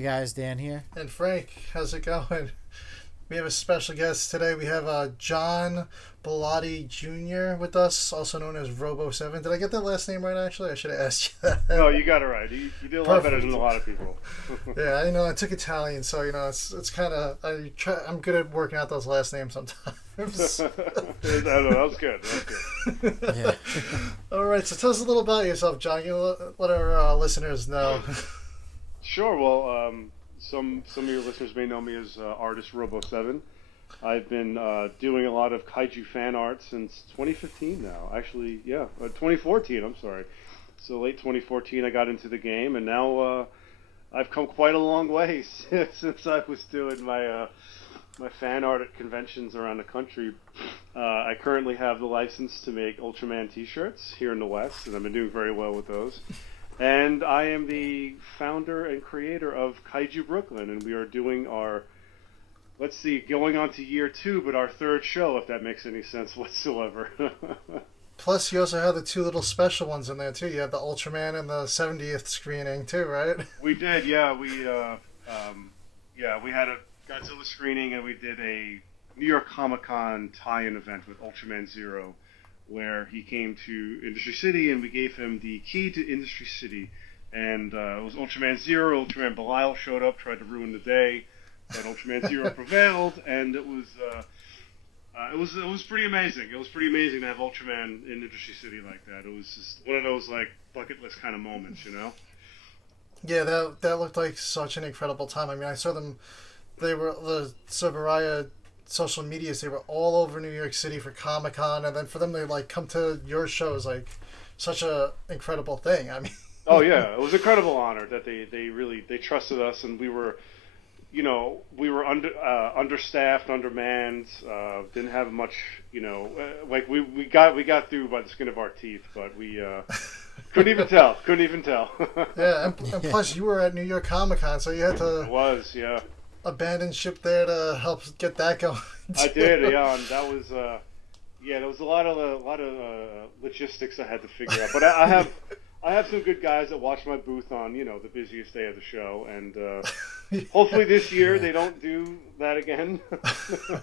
Hey guys, Dan here. And Frank, how's it going? We have a special guest today. We have John Bellotti Jr. with us, also known as Robo7. Did I get that last name right, actually? I should have asked you No, that. you got it right. You did a lot better Perfect. than a lot of people. Yeah, I know I took Italian, so it's kind of I'm good at working out those last names sometimes. No, that was good. That was good. Yeah. All right, so tell us a little about yourself, John. You let our listeners know. Sure. Well, some of your listeners may know me as artist Robo7. I've been doing a lot of kaiju fan art since 2015 now. Actually, yeah, 2014. I'm sorry. So late 2014, I got into the game, and now I've come quite a long way since I was doing my fan art at conventions around the country. I currently have the license to make Ultraman T-shirts here in the West, and I've been doing very well with those. And I am the founder and creator of Kaiju Brooklyn, and we are doing our, let's see, going on to year 2, but our third show, if that makes any sense whatsoever. Plus, you also have the two little special ones in there too. You have the Ultraman and the 70th screening too, right? We did, yeah. We had a Godzilla screening, and we did a New York Comic Con tie-in event with Ultraman Zero, where he came to Industry City, and we gave him the key to Industry City. And it was Ultraman Zero. Ultraman Belial showed up, tried to ruin the day, but Ultraman Zero prevailed, and it was pretty amazing. It was pretty amazing to have Ultraman in Industry City like that. It was just one of those like bucket list kind of moments, you know. Yeah, that looked like such an incredible time. I mean, I saw them. They were the Subaraya social medias. They were all over New York City for Comic Con, and then for them to like come to your show is like such a incredible thing. I mean, Oh yeah, it was an incredible honor that they really they trusted us, and we were understaffed, undermanned, didn't have much, like we got through by the skin of our teeth, but we couldn't even tell. yeah, and plus you were at New York Comic Con, so you had It to was, yeah. abandon ship there to help get that going. I did, yeah, and that was, there was a lot of logistics I had to figure out, but I have some good guys that watch my booth on, the busiest day of the show, and hopefully this year they don't do that again.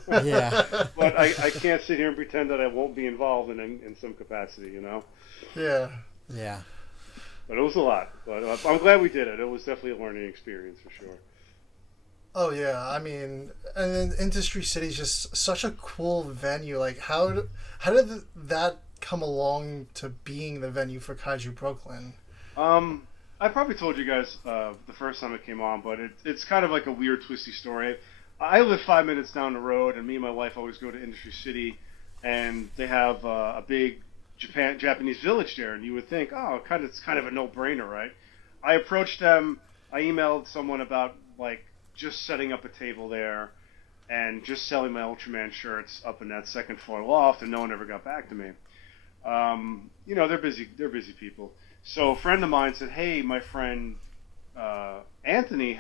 Yeah. But I can't sit here and pretend that I won't be involved in some capacity, Yeah. Yeah. But it was a lot. But I'm glad we did it. It was definitely a learning experience for sure. Oh yeah, I mean, and then Industry City is just such a cool venue. Like, how did that come along to being the venue for Kaiju Brooklyn? I probably told you guys the first time it came on, but it's kind of like a weird, twisty story. I live 5 minutes down the road, and me and my wife always go to Industry City, and they have a big Japanese village there, and you would think, oh, it's kind of a no-brainer, right? I approached them. I emailed someone about like just setting up a table there and just selling my Ultraman shirts up in that second floor loft, and no one ever got back to me. They're busy. They're busy people. So a friend of mine said, "Hey, my friend Anthony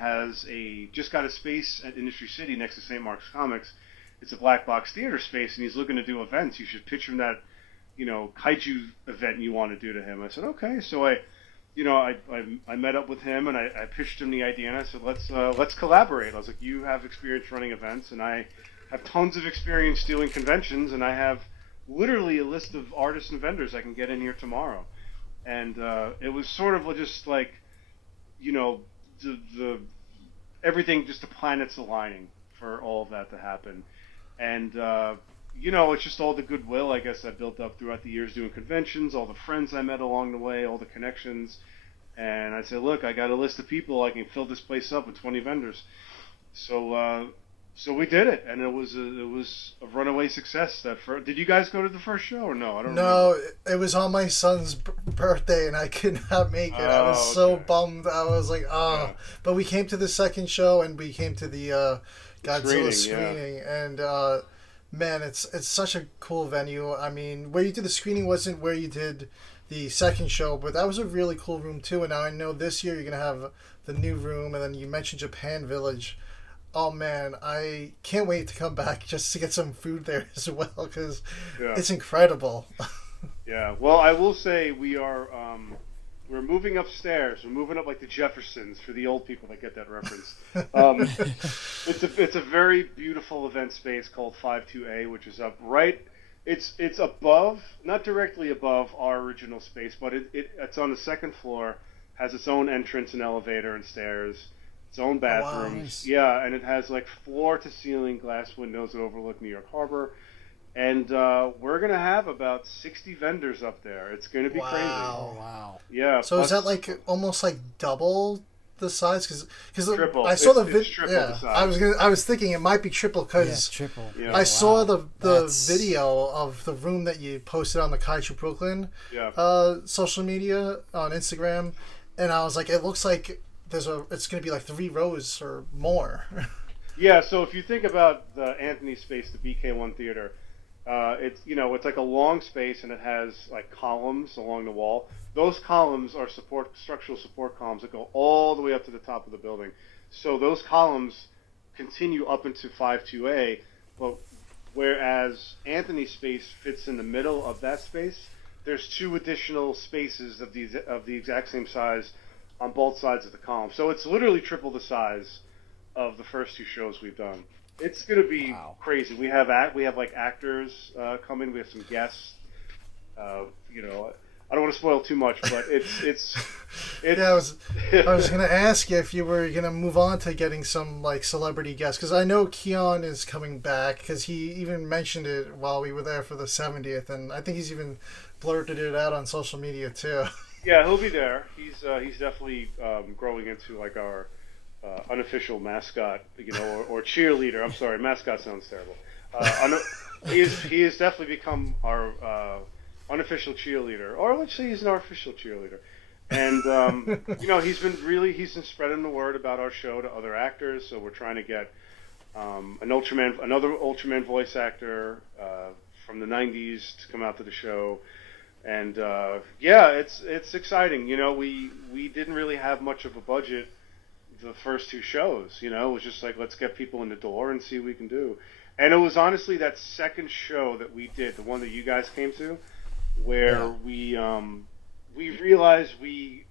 just got a space at Industry City next to St. Mark's Comics. It's a black box theater space, and he's looking to do events. You should pitch him that, kaiju event you want to do to him." I said, "Okay." So I met up with him, and I pitched him the idea, and I said, let's collaborate. I was like, "You have experience running events, and I have tons of experience doing conventions, and I have literally a list of artists and vendors I can get in here tomorrow." And it was sort of just like, the everything, just the planets aligning for all of that to happen. And it's just all the goodwill, I guess, I built up throughout the years doing conventions, all the friends I met along the way, all the connections. And I said, "Look, I got a list of people. I can fill this place up with 20 vendors." So we did it, and it was a runaway success. Did you guys go to the first show or no? I don't remember. No, it was on my son's birthday, and I could not make it. I was so Okay. bummed. I was like, oh. Yeah. But we came to the second show, and we came to the Godzilla Screening, yeah. screening, and man, it's such a cool venue. I mean, where you did the screening wasn't where you did the second show, but that was a really cool room too. And now I know this year you're gonna have the new room, and then you mentioned Japan Village. Oh man, I can't wait to come back just to get some food there as well, because Yeah. it's incredible. Yeah. Well, I will say we are We're moving upstairs. We're moving up like the Jeffersons for the old people that get that reference. Um, it's a very beautiful event space called 52A, which is up right. It's above, not directly above our original space, but it's on the second floor. Has its own entrance and elevator and stairs, its own Oh, wow. bathrooms. Nice. Yeah, and it has like floor to ceiling glass windows that overlook New York Harbor. And we're gonna have about 60 vendors up there. It's gonna be crazy. Oh, Wow. wow. Yeah. So is plus- that like almost like double the size? Because Triple. I saw the It's video. triple Yeah, the size. I was thinking it might be triple Yeah, because triple. Yeah. I Wow. saw the That's- video of the room that you posted on the Kaiju Brooklyn Yeah. social media on Instagram, and I was like, it looks like it's gonna be like 3 rows or more. Yeah, so if you think about the Anthony space, the BK1 Theater, it's like a long space and it has like columns along the wall. Those columns are structural support columns that go all the way up to the top of the building. So those columns continue up into 52A, but whereas Anthony's space fits in the middle of that space, there's 2 additional spaces of the exact same size on both sides of the column. So it's literally triple the size of the first 2 shows we've done. It's gonna be Wow. crazy. We have like actors coming. We have some guests. I don't want to spoil too much, but it's Yeah, I was gonna ask you if you were gonna move on to getting some like celebrity guests because I know Keon is coming back because he even mentioned it while we were there for the 70th, and I think he's even blurted it out on social media too. Yeah, he'll be there. He's definitely growing into like our unofficial mascot, or cheerleader. I'm sorry, mascot sounds terrible. He has definitely become our unofficial cheerleader, or let's say he's an official cheerleader. And he's been spreading the word about our show to other actors. So we're trying to get another Ultraman voice actor from the '90s to come out to the show. And it's exciting. We didn't really have much of a budget the first 2 shows. It was just like, let's get people in the door and see what we can do. And it was honestly that second show that we did, the one that you guys came to, where we realized the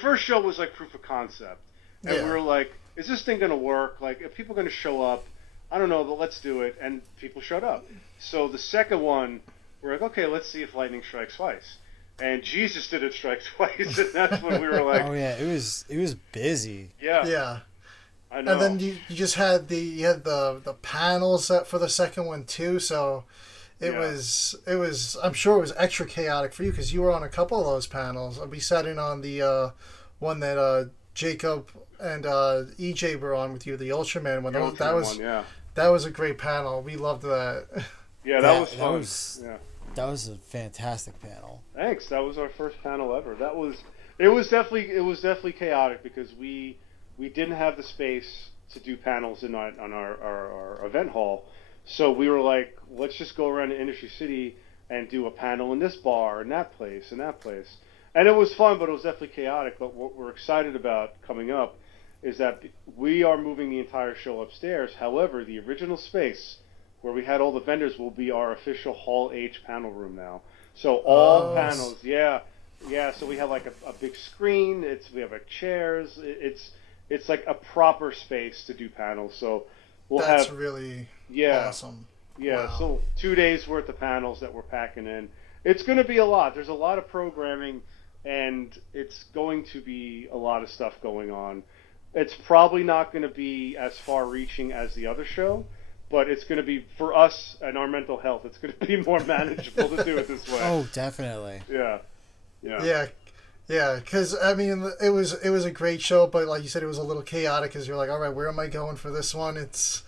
first show was like proof of concept, and we were like, is this thing gonna work? Like, are people gonna show up? I don't know, but let's do it. And people showed up. So the second one, we're like, okay, let's see if lightning strikes twice. And Jesus did it strike twice, and that's when we were like, Oh yeah, it was busy. yeah, Yeah. I know. And then you just had the panels set for the second one too, so it was I'm sure it was extra chaotic for you because you were on a couple of those panels. We sat in on the one that Jacob and EJ were on with you, the Ultraman one. That was a great panel. We loved that. Yeah, that was fun. That was a fantastic panel. Thanks. That was our first panel ever. It was definitely chaotic because we didn't have the space to do panels on our event hall. So we were like, let's just go around to Industry City and do a panel in this bar and that place and that place. And it was fun, but it was definitely chaotic. But what we're excited about coming up is that we are moving the entire show upstairs. However, the original space where we had all the vendors will be our official Hall H panel room now. So all panels, yeah. So we have like a big screen. We have like chairs. It's like a proper space to do panels. So That's really awesome. Yeah. Wow. So 2 days worth of panels that we're packing in. It's going to be a lot. There's a lot of programming, and it's going to be a lot of stuff going on. It's probably not going to be as far-reaching as the other show, but it's going to be, for us and our mental health, it's going to be more manageable to do it this way. Oh, definitely. Yeah. Yeah, because I mean, it was a great show, but like you said, it was a little chaotic because you're like, all right, where am I going for this one? It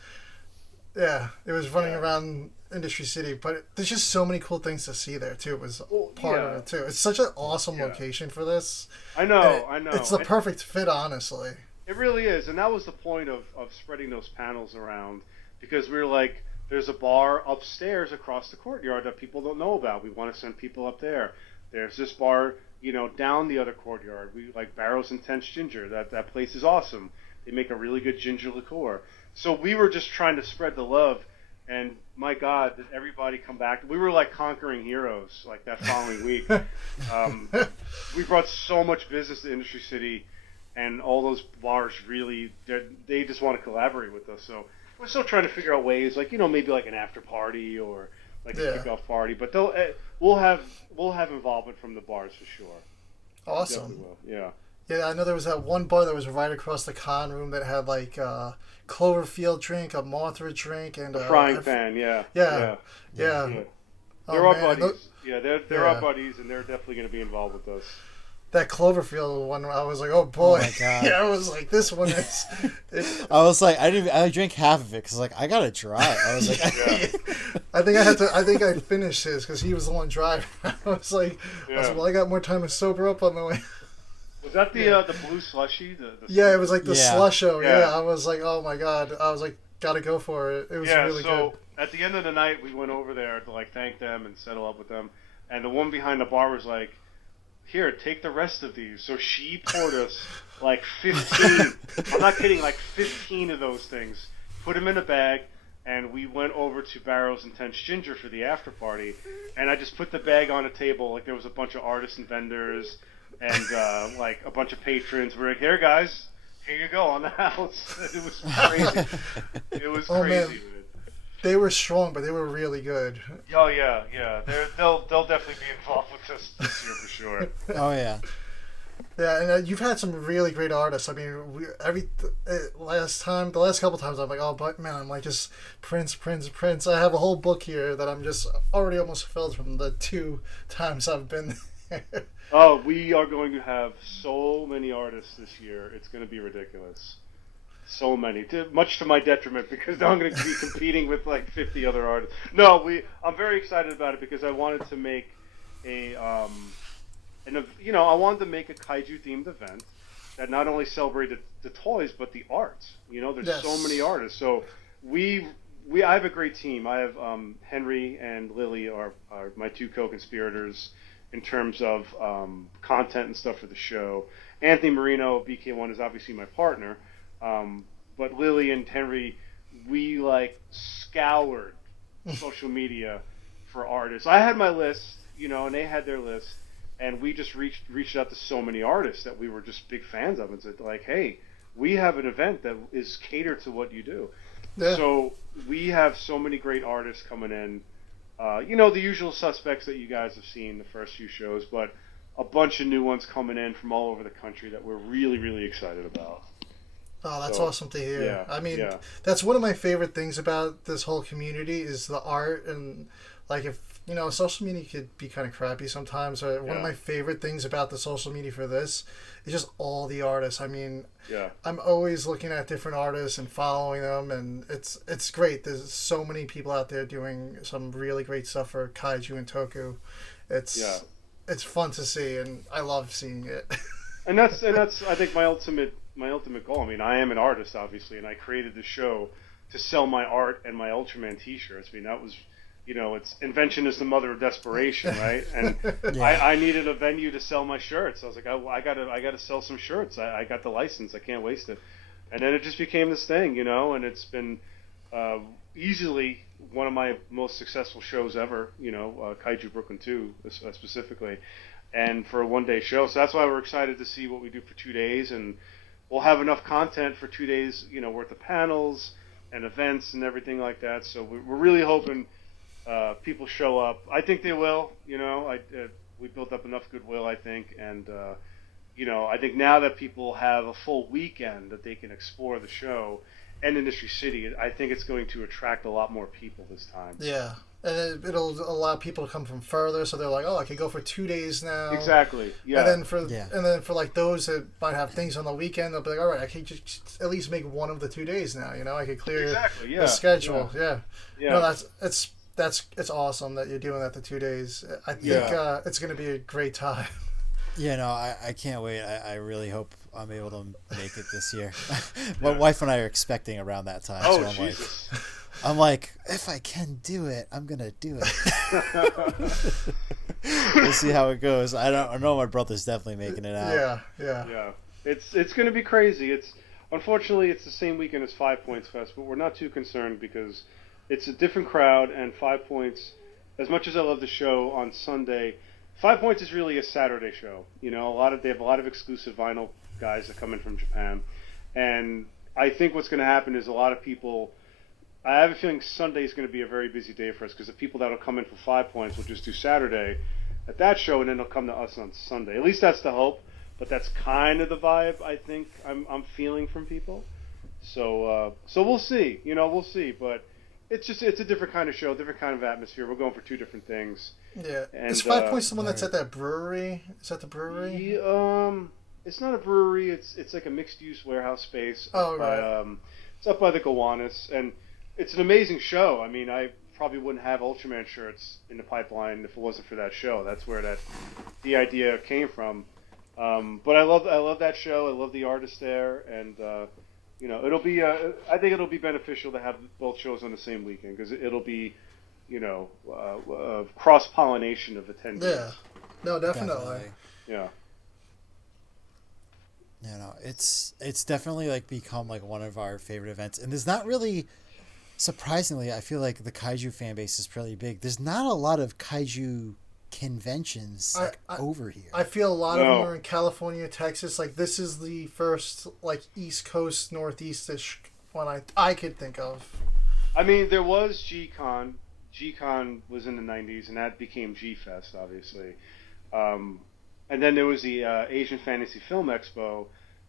was running around Industry City, but there's just so many cool things to see there too. It was part of it too. It's such an awesome location for this. I know. It's the perfect fit, honestly. It really is, and that was the point of spreading those panels around, because we were like, there's a bar upstairs across the courtyard that people don't know about. We want to send people up there. There's this bar, down the other courtyard. We like Barrow's Intense Ginger. That place is awesome. They make a really good ginger liqueur. So we were just trying to spread the love, And my God, did everybody come back? We were like conquering heroes like that following week. We brought so much business to Industry City, and all those bars really, they just want to collaborate with us. So we're still trying to figure out ways, like, maybe like an after party or like a kickoff party. But we'll have involvement from the bars for sure. Awesome. Will. Yeah. Yeah, I know there was that one bar that was right across the con room that had like Cloverfield drink, a Mothra drink, and a frying pan. Yeah. Yeah. They're our buddies. They're our buddies, and they're definitely going to be involved with us. That Cloverfield one, I was like, oh boy. Oh my God. Yeah, I was like, this one is. I was like, I drank half of it because like I gotta drive. I was like, I think I finished his because he was the one driving. I was like, well, I got more time to sober up on the way. Was that the blue slushy? Yeah, it was like the slusho. Yeah. I was like, oh my God. I was like, gotta go for it. It was really good. At the end of the night, we went over there to like thank them and settle up with them, and the woman behind the bar was like, "Here, take the rest of these." So she poured us like 15. I'm not kidding, like 15 of those things. Put them in a bag, and we went over to Barrow's Intense Ginger for the after party. And I just put the bag on a table, like there was a bunch of artists and vendors, and like a bunch of patrons. We're like, "Here, guys, here you go on the house." It was crazy. It was crazy. Man. They were strong, but they were really good. Oh yeah. They'll definitely be involved with us this year for sure. Oh yeah. Yeah, and you've had some really great artists. I mean, the last couple times, I'm like, oh, but man, I'm like just Prince. I have a whole book here that I'm just already almost filled from the 2 times I've been there. Oh, we are going to have so many artists this year. It's going to be ridiculous. So many, much to my detriment, because now I'm going to be competing with like 50 other artists. No, I'm very excited about it because I wanted to make I wanted to make a kaiju themed event that not only celebrated the toys but the art. There's so many artists. So I have a great team. I have Henry and Lily are my 2 co-conspirators in terms of content and stuff for the show. Anthony Marino, BK1, is obviously my partner. But Lily and Henry, we like scoured social media for artists. I had my list, and they had their list, and we just reached out to so many artists that we were just big fans of, and said like, hey, we have an event that is catered to what you do. Yeah. So we have so many great artists coming in. The usual suspects that you guys have seen the first few shows, but a bunch of new ones coming in from all over the country that we're really, really excited about. Oh, that's awesome to hear. Yeah, I mean, that's one of my favorite things about this whole community is the art. And like, if social media could be kind of crappy sometimes. One of my favorite things about the social media for this is just all the artists. I mean, I'm always looking at different artists and following them, and it's great. There's so many people out there doing some really great stuff for Kaiju and Toku. It's fun to see, and I love seeing it. and that's I think my ultimate goal. I mean, I am an artist, obviously, and I created the show to sell my art and my Ultraman T-shirts. I mean, that was, it's invention is the mother of desperation, right? And I needed a venue to sell my shirts. I was like, I gotta sell some shirts. I got the license. I can't waste it. And then it just became this thing, and it's been easily one of my most successful shows ever. Kaiju Brooklyn 2 specifically, and for a one-day show. So that's why we're excited to see what we do for 2 days, and we'll have enough content for 2 days, worth of panels and events and everything like that. So we're really hoping people show up. I think they will. We built up enough goodwill, I think, and I think now that people have a full weekend that they can explore the show and Industry City, I think it's going to attract a lot more people this time. Yeah. And it'll allow people to come from further, so they're like, "Oh, I could go for 2 days now." Exactly. Yeah. And then for like those that might have things on the weekend, they'll be like, "All right, I can just at least make one of the 2 days now." I could clear the schedule. Yeah. No, it's awesome that you're doing that the 2 days. I think it's going to be a great time. Yeah, no, I can't wait. I really hope I'm able to make it this year. My wife and I are expecting around that time. Oh, so Jesus. I'm like, if I can do it, I'm gonna do it. We'll see how it goes. I know my brother's definitely making it out. Yeah. It's gonna be crazy. Unfortunately it's the same weekend as 5 Points Fest, but we're not too concerned because it's a different crowd, and 5 Points. As much as I love the show on Sunday, 5 Points is really a Saturday show. You know, they have a lot of exclusive vinyl guys that come in from Japan, and I think what's going to happen is a lot of people. I have a feeling Sunday is going to be a very busy day for us because the people that will come in for 5 Points will just do Saturday at that show, and then they'll come to us on Sunday. At least that's the hope, but that's kind of the vibe I think I'm feeling from people. So we'll see. You know, we'll see, but. It's a different kind of show, different kind of atmosphere. We're going for two different things. Yeah. And, is 5 Points the one that's at that brewery? Is that the brewery? It's not a brewery. It's like a mixed use warehouse space. Oh, right. It's up by the Gowanus, and it's an amazing show. I mean, I probably wouldn't have Ultraman shirts in the pipeline if it wasn't for that show. That's where the idea came from. But I love that show. I love the artist there, and. You know, it'll be. I think it'll be beneficial to have both shows on the same weekend because it'll be, you know, cross pollination of attendees. Yeah, no, definitely. Yeah. You know, it's definitely like become like one of our favorite events, and there's not really, surprisingly, I feel like the kaiju fan base is pretty big. There's not a lot of kaiju conventions over here. I feel a lot of them are in California, Texas. Like this is the first like East Coast, Northeast-ish one I could think of. I mean, there was G-Con. G-Con was in the 90s, and that became G-Fest, obviously. And then there was the Asian Fantasy Film Expo,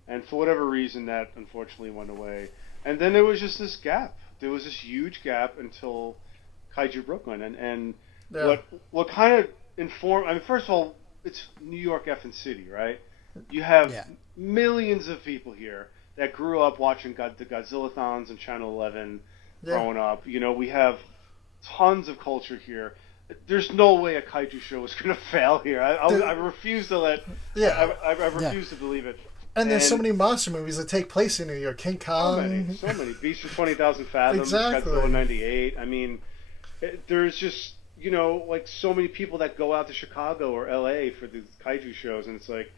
and for whatever reason, that unfortunately went away. And then there was just this gap. There was this huge gap until Kaiju Brooklyn, and what kind of inform. I mean, first of all, it's New York effing city, right? You have millions of people here that grew up watching the Godzilla-thons on Channel 11 growing up. You know, we have tons of culture here. There's no way a kaiju show is going to fail here. I refuse to let. Yeah. I refuse to believe it. And there's so many monster movies that take place in New York. King Kong. So many. Beast from 20,000 Fathoms. Exactly. Godzilla 98. I mean, there's just. You know, like so many people that go out to Chicago or LA for these kaiju shows, and it's like,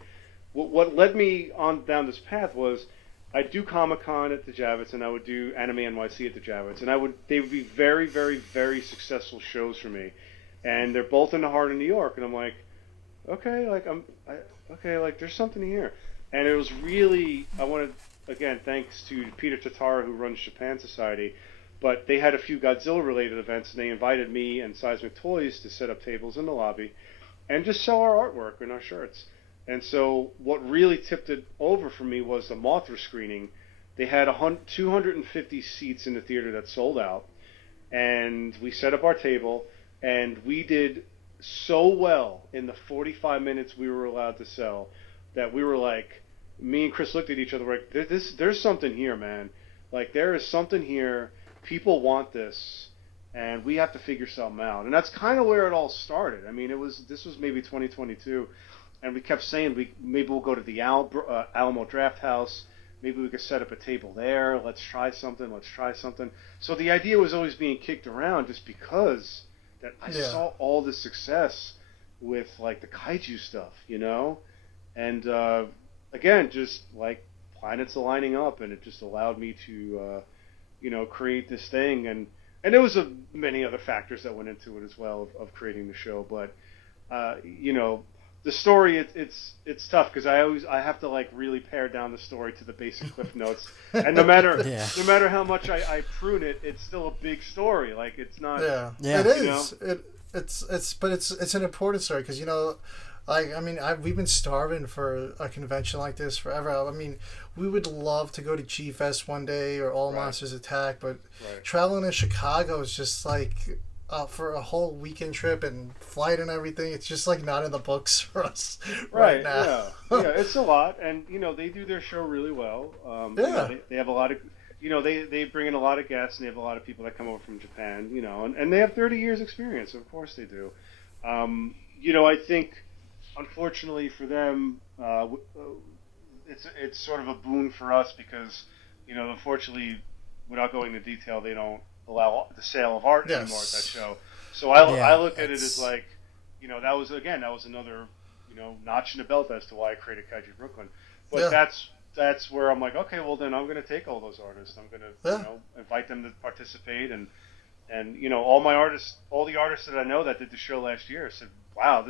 what led me on down this path was, I'd do Comic-Con at the Javits, and I would do Anime NYC at the Javits, and they would be very, very, very successful shows for me, and they're both in the heart of New York, and I'm like, okay, like there's something here, and it was really, I wanted, again, thanks to Peter Tatara who runs Japan Society. But they had a few Godzilla-related events, and they invited me and Seismic Toys to set up tables in the lobby and just sell our artwork and our shirts. And so what really tipped it over for me was the Mothra screening. They had 250 seats in the theater that sold out, and we set up our table, and we did so well in the 45 minutes we were allowed to sell that we were like, me and Chris looked at each other like, there's something here, man. Like, there is something here. People want this, and we have to figure something out. And that's kind of where it all started. I mean, this was maybe 2022, and we kept saying maybe we'll go to the Alamo Draft House. Maybe we could set up a table there. Let's try something. So the idea was always being kicked around just because that I saw all the success with like the kaiju stuff, you know, and again, just like planets lining up, and it just allowed me to. You know, create this thing, and there was many other factors that went into it as well of creating the show. But you know, the story it's tough because I have to like really pare down the story to the basic cliff notes, and no matter how much I prune it, it's still a big story. Like it's not. Yeah. It is. You know? It's an important story because you know. Like, I mean, we've been starving for a convention like this forever. I mean, we would love to go to G-Fest one day or All Monsters Attack, but traveling to Chicago is just like, for a whole weekend trip and flight and everything, it's just like not in the books for us right now. Yeah, it's a lot. And, you know, they do their show really well. You know, they have a lot of, you know, they bring in a lot of guests, and they have a lot of people that come over from Japan, you know, and they have 30 years experience. Of course they do. You know, I think... Unfortunately for them, it's sort of a boon for us because, you know, unfortunately, without going into detail, they don't allow the sale of art anymore at that show. So I look at it as like, you know, that was another, you know, notch in the belt as to why I created Kaiju Brooklyn. But that's where I'm like, okay, well then I'm going to take all those artists. I'm going to you know, invite them to participate, and And all the artists that I know that did the show last year said, "Wow,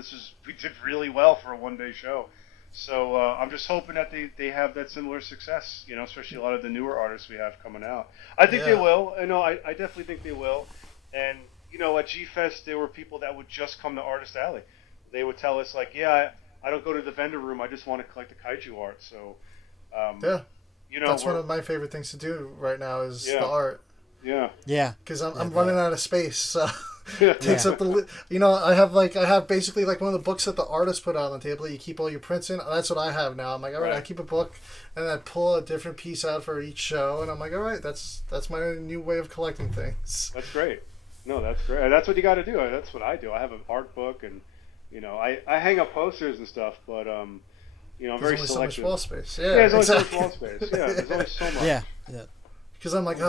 we did really well for a 1 day show." So I'm just hoping that they have that similar success. Especially a lot of the newer artists we have coming out. I think they will. I definitely think they will. And at G Fest there were people that would just come to Artist Alley. They would tell us like, "Yeah, I don't go to the vendor room. I just want to collect the kaiju art." So that's one of my favorite things to do right now is the art. Yeah. Because I'm running out of space, so it takes up the. I have basically like one of the books that the artist put out on the table. You keep all your prints in. That's what I have now. I'm like, all right, I keep a book, and I pull a different piece out for each show, and I'm like, all right, that's my new way of collecting things. That's great. No, that's great. That's what you got to do. That's what I do. I have an art book, and I hang up posters and stuff, but I'm very selective. There's only so much wall space. Yeah, there's only so much wall space. Yeah, there's only so much. Yeah. Because I'm like,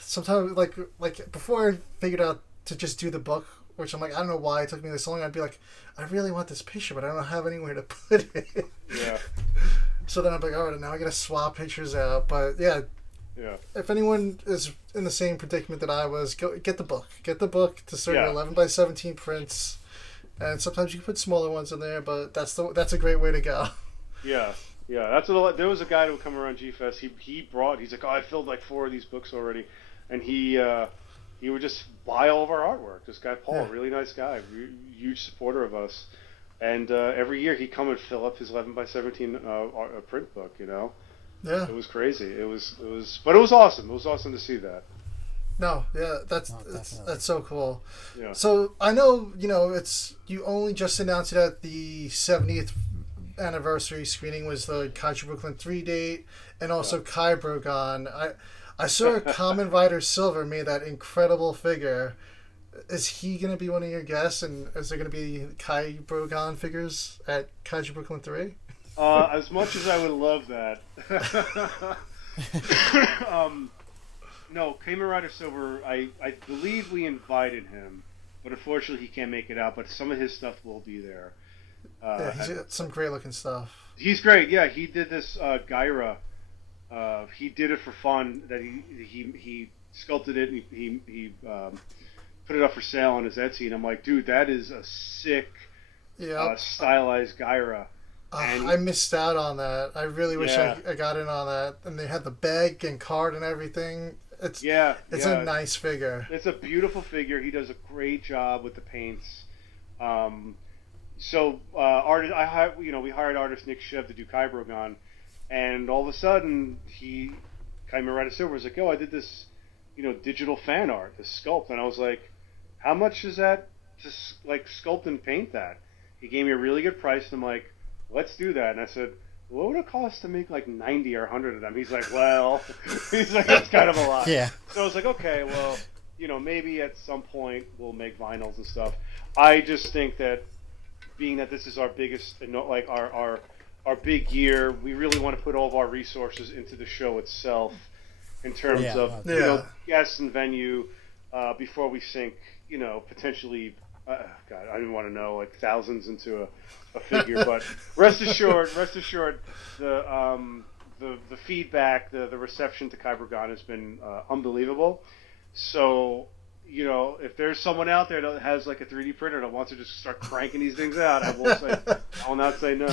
sometimes like before I figured out to just do the book, which I'm like, I don't know why it took me this long. I'd be like, I really want this picture, but I don't have anywhere to put it. Yeah. So then I'm like, all right, now I gotta swap pictures out. But yeah. If anyone is in the same predicament that I was, go get the book. Get the book to sort of 11x17 prints, and sometimes you can put smaller ones in there, but that's a great way to go. Yeah. Yeah, that's what there was a guy who would come around G Fest. He's like, I filled like 4 of these books already, and he would just buy all of our artwork. This guy Paul, really nice guy, huge supporter of us, and every year he'd come and fill up his 11x17 print book. Yeah, it was crazy. It was, but it was awesome. It was awesome to see that. No, yeah, that's so cool. Yeah. So I know you only just announced it at the 70th anniversary screening was the Kaiju Brooklyn 3 date, and also Kai Brogan. I saw Kamen Rider Silver made that incredible figure. Is he going to be one of your guests, and is there going to be Kai Brogan figures at Kaiju Brooklyn 3? As much as I would love that. No, Kamen Rider Silver, I believe we invited him, but unfortunately he can't make it out, but some of his stuff will be there. He's got some great looking stuff. He's great. Yeah, he did this Gyra. He did it for fun. That he sculpted it and he put it up for sale on his Etsy. And I'm like, dude, that is a sick stylized Gyra. I missed out on that. I really wish I got in on that. And they had the bag and card and everything. It's a nice figure. It's a beautiful figure. He does a great job with the paints. So we hired artist Nick Shev to do Kai Brogan, and all of a sudden Kamen Rider Silver was like, "Oh, I did this, digital fan art, this sculpt," and I was like, "How much is that to like sculpt and paint that?" He gave me a really good price, and I'm like, "Let's do that." And I said, "What would it cost to make like 90 or 100 of them?" He's like, "Well," he's like, "That's kind of a lot." Yeah. So I was like, "Okay, well, maybe at some point we'll make vinyls and stuff." I just think that, being that this is our biggest, like our big year, we really want to put all of our resources into the show itself, in terms of guests and venue, before we sink, potentially, God, I don't want to know, like thousands into a figure, but rest assured, the feedback, the reception to Kai Brogan has been unbelievable. So, if there's someone out there that has like a 3D printer that wants to just start cranking these things out, I will not say no.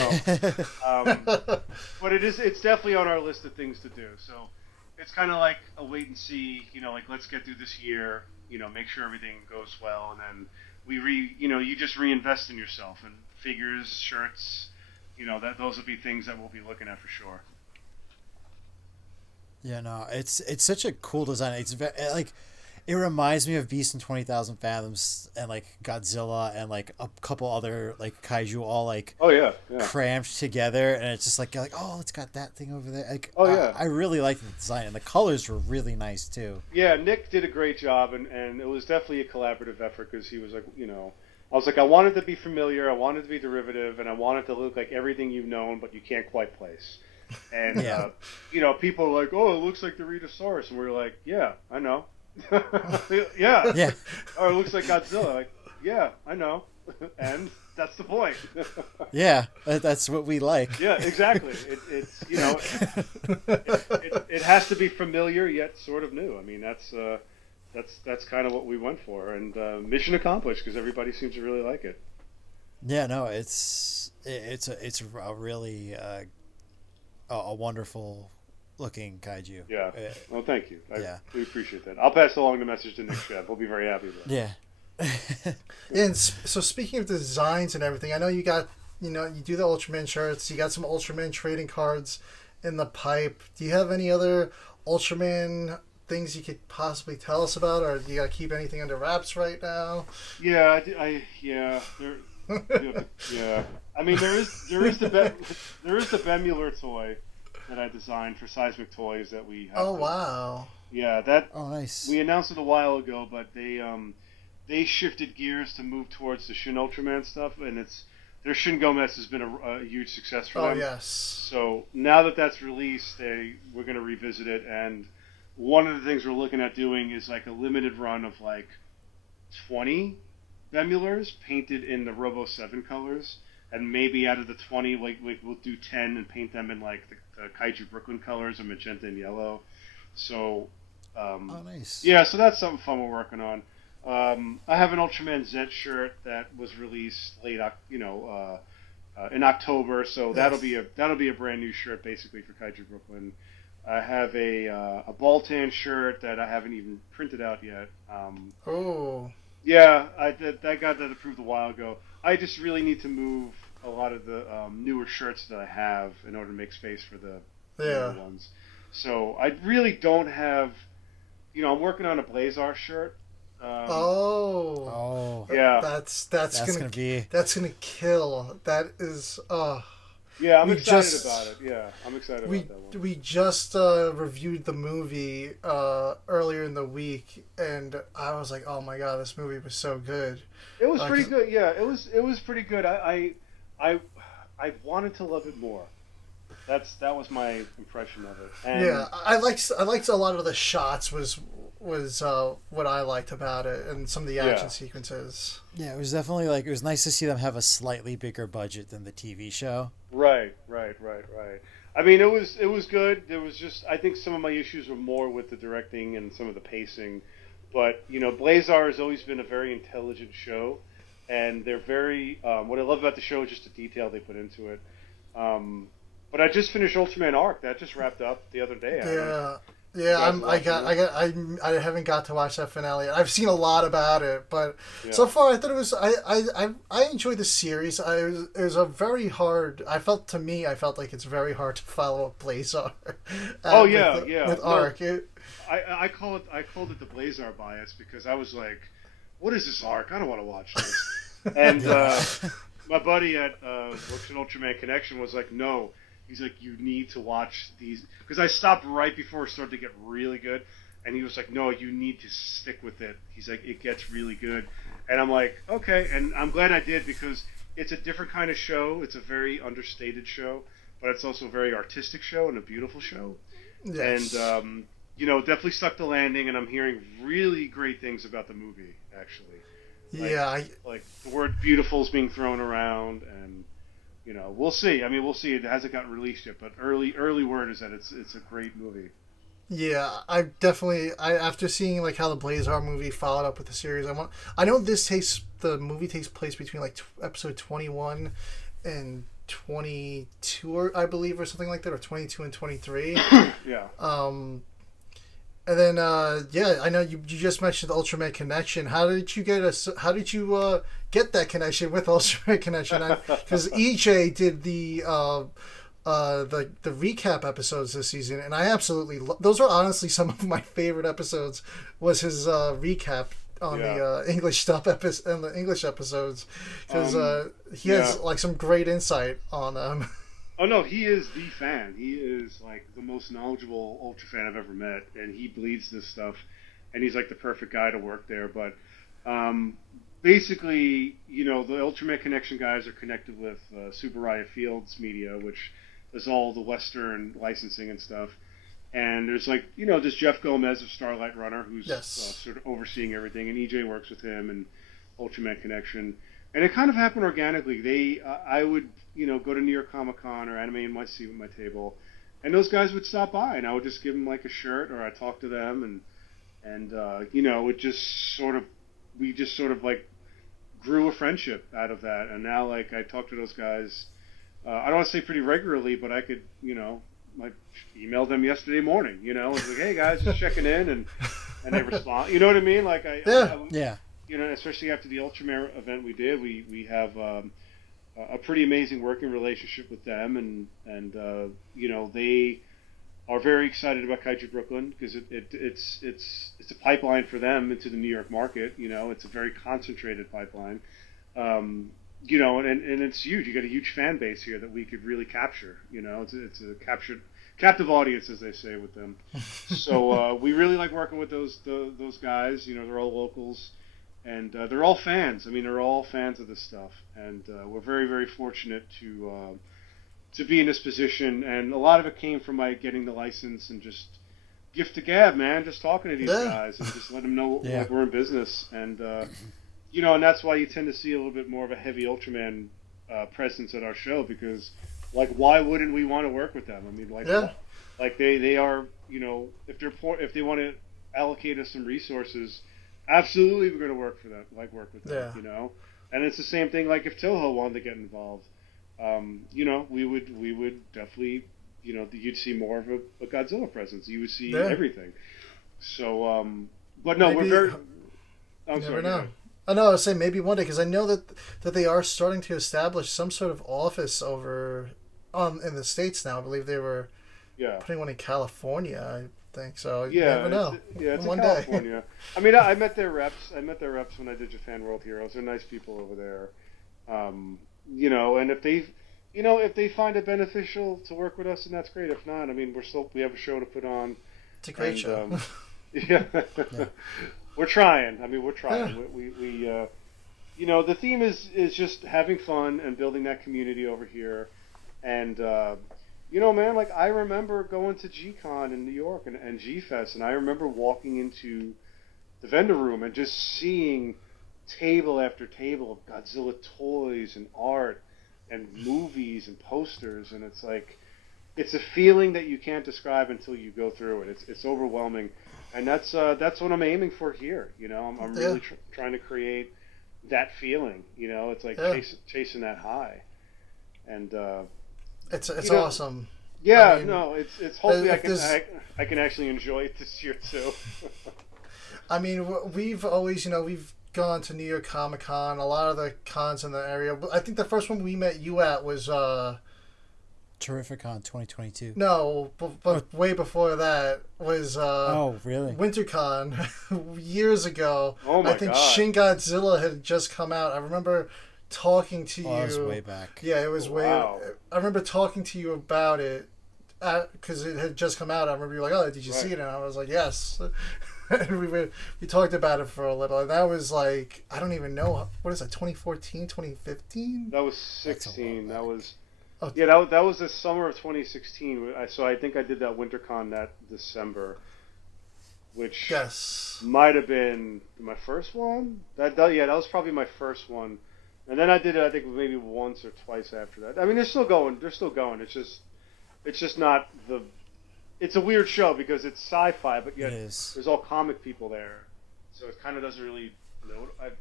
But it's definitely on our list of things to do. So it's kind of like a wait and see, like let's get through this year, make sure everything goes well, and then you just reinvest in yourself, and figures, shirts, those will be things that we'll be looking at for sure. Yeah, no, it's such a cool design. It's like, it reminds me of Beast in 20,000 Fathoms and like Godzilla and like a couple other like kaiju all like cramped together, and it's just like oh, it's got that thing over there. Like, I really like the design, and the colors were really nice too. Yeah, Nick did a great job, and it was definitely a collaborative effort, because he was like, I was like, I wanted to be familiar, I wanted to be derivative, and I wanted to look like everything you've known but you can't quite place. And people are like, oh, it looks like the Rhedosaurus, and we were like, yeah, I know. yeah. Or it looks like Godzilla. Like, yeah, I know. And that's the point. Yeah, that's what we like. Yeah, exactly. It's it has to be familiar yet sort of new. I mean, that's kind of what we went for, and mission accomplished because everybody seems to really like it. Yeah, no, it's a really a wonderful looking kaiju. Yeah. Well, thank you. Yeah. We appreciate that. I'll pass along the message to Nick Shep. He'll be very happy with that. Yeah. And so speaking of designs and everything, I know you got, you do the Ultraman shirts. You got some Ultraman trading cards in the pipe. Do you have any other Ultraman things you could possibly tell us about, or do you got to keep anything under wraps right now? Yeah, yeah. I mean, there is the Bemular toy that I designed for Seismic Toys that we have. Oh, wow. Yeah, that. Oh, nice. We announced it a while ago, but they shifted gears to move towards the Shin Ultraman stuff, and their Shin Gomez has been a huge success for them. Oh, yes. So now that that's released, we're going to revisit it, and one of the things we're looking at doing is like a limited run of like 20 Bemulars painted in the Robo7 colors, and maybe out of the 20, like we'll do 10 and paint them in like the Kaiju Brooklyn colors of magenta and yellow. So, oh, nice. Yeah, so that's something fun we're working on. I have an Ultraman Z shirt that was released late, in October, so that'll be a brand new shirt basically for Kaiju Brooklyn. I have a Baltan shirt that I haven't even printed out yet. Oh. Yeah, I got that approved a while ago. I just really need to move a lot of the newer shirts that I have in order to make space for the newer ones. So I really don't have. I'm working on a Blazar shirt. Yeah. That's gonna kill. That is. Yeah, I'm excited about it. Yeah, I'm excited about that one. We just reviewed the movie earlier in the week, and I was like, "Oh my god, this movie was so good." It was pretty good. Yeah, it was pretty good. I wanted to love it more. That was my impression of it. And yeah, I liked a lot of the shots was what I liked about it, and some of the action sequences. Yeah, it was definitely it was nice to see them have a slightly bigger budget than the TV show. Right. I mean, it was good. There was just, I think some of my issues were more with the directing and some of the pacing. But, Blazar has always been a very intelligent show, and they're very, what I love about the show is just the detail they put into it. But I just finished Ultraman Arc. That just wrapped up the other day. I haven't got to watch that finale. I've seen a lot about it, but so far I thought it was. I enjoyed the series. It was a very hard. I felt like it's very hard to follow up Blazar. With Arc. I called it the Blazar bias because I was like, "What is this Arc? I don't want to watch this." And my buddy at Works at Ultraman Connection was like, "No." He's like, you need to watch these. Because I stopped right before it started to get really good. And he was like, no, you need to stick with it. He's like, it gets really good. And I'm like, okay. And I'm glad I did because it's a different kind of show. It's a very understated show. But it's also a very artistic show and a beautiful show. Yes. And, definitely stuck the landing. And I'm hearing really great things about the movie, actually. Like the word beautiful is being thrown around. And... we'll see. I mean, we'll see. It hasn't gotten released yet, but early word is that it's a great movie. Yeah, after seeing how the Blazar movie followed up with the series, I know the movie takes place between episode 21 and 22, I believe, or something like that, or 22 and 23. Yeah. And then, I know you just mentioned the Ultraman Connection. How did you get that connection with Ultraman Connection? Because EJ did the recap episodes this season, and I absolutely those are honestly some of my favorite episodes. Was his recap on the English stuff and the English episodes, because he has some great insight on them. Oh no, he is the fan. He is the most knowledgeable Ultra fan I've ever met, and he bleeds this stuff, and he's the perfect guy to work there. But basically, the Ultraman Connection guys are connected with Subaraya Fields Media, which does all the Western licensing and stuff. And there's there's Jeff Gomez of Starlight Runner, who's sort of overseeing everything, and EJ works with him and Ultraman Connection. And it kind of happened organically. I would, go to New York Comic Con or Anime NYC with my table, and those guys would stop by, and I would just give them a shirt, or I'd talk to them, and and it just sort of we just sort of like grew a friendship out of that, and now like I talk to those guys. I don't want to say pretty regularly, but I could like email them yesterday morning. It's like, hey guys, just checking in, and they respond. You know what I mean? Like Yeah. Especially after the Ultramare event we did, we have a pretty amazing working relationship with them, and they are very excited about Kaiju Brooklyn because it's a pipeline for them into the New York market. It's a very concentrated pipeline. And it's huge. You got a huge fan base here that we could really capture. It's a captive audience, as they say with them. So we really like working with those guys. They're all locals, and they're all fans. I mean, they're all fans of this stuff, and we're very, very fortunate to be in this position. And a lot of it came from my getting the license and just gift to gab, man. Just talking to these guys and just let them know like we're in business, and and that's why you tend to see a little bit more of a heavy Ultraman presence at our show, because like why wouldn't we want to work with them? I mean, like they are, if they want to allocate us some resources, absolutely we're going to work with them, And it's the same thing like if Toho wanted to get involved, we would definitely, you'd see more of a Godzilla presence. You would see everything. So, but no, maybe, we're very. I'm sorry. Never know. I know. I was saying maybe one day, because I know that they are starting to establish some sort of office over in the States now. I believe they were putting one in California. I think so. You never know. It's one in California. Day. I mean, I met their reps. When I did Japan World Heroes. They're nice people over there. And if they find it beneficial to work with us, then that's great. If not, I mean, we have a show to put on. It's a great show. Yeah. We're trying. I mean, we're trying. Yeah. We the theme is just having fun and building that community over here. And, man, like I remember going to G-Con in New York and G-Fest, and I remember walking into the vendor room and just seeing table after table of Godzilla toys and art and movies and posters, and it's like, it's a feeling that you can't describe until you go through it. It's overwhelming. And that's what I'm aiming for here. I'm really trying to create that feeling. It's like chasing that high, and it's awesome. Yeah, I mean, it's hopefully I can actually enjoy it this year too. I mean, we've always we've gone to New York Comic Con, a lot of the cons in the area. I think the first one we met you at was Terrificon 2022. No, but way before that was really? WinterCon years ago. Oh my I think God. Shin Godzilla had just come out. I remember talking to you. That was way back. Yeah, it was Wow. I remember talking to you about it because it had just come out. I remember you were like, "Oh, did you see it?" And I was like, "Yes." And we talked about it for a little, and that was like, I don't even know, what is that, 2014, 2015? That was 16. That was. Oh. Yeah, that was the summer of 2016. So I think I did that WinterCon that December, which might have been my first one. That was probably my first one, and then I did it I think maybe once or twice after that. I mean, they're still going. It's just not the. It's a weird show because it's sci-fi, but yet there's all comic people there, so it kind of doesn't really. I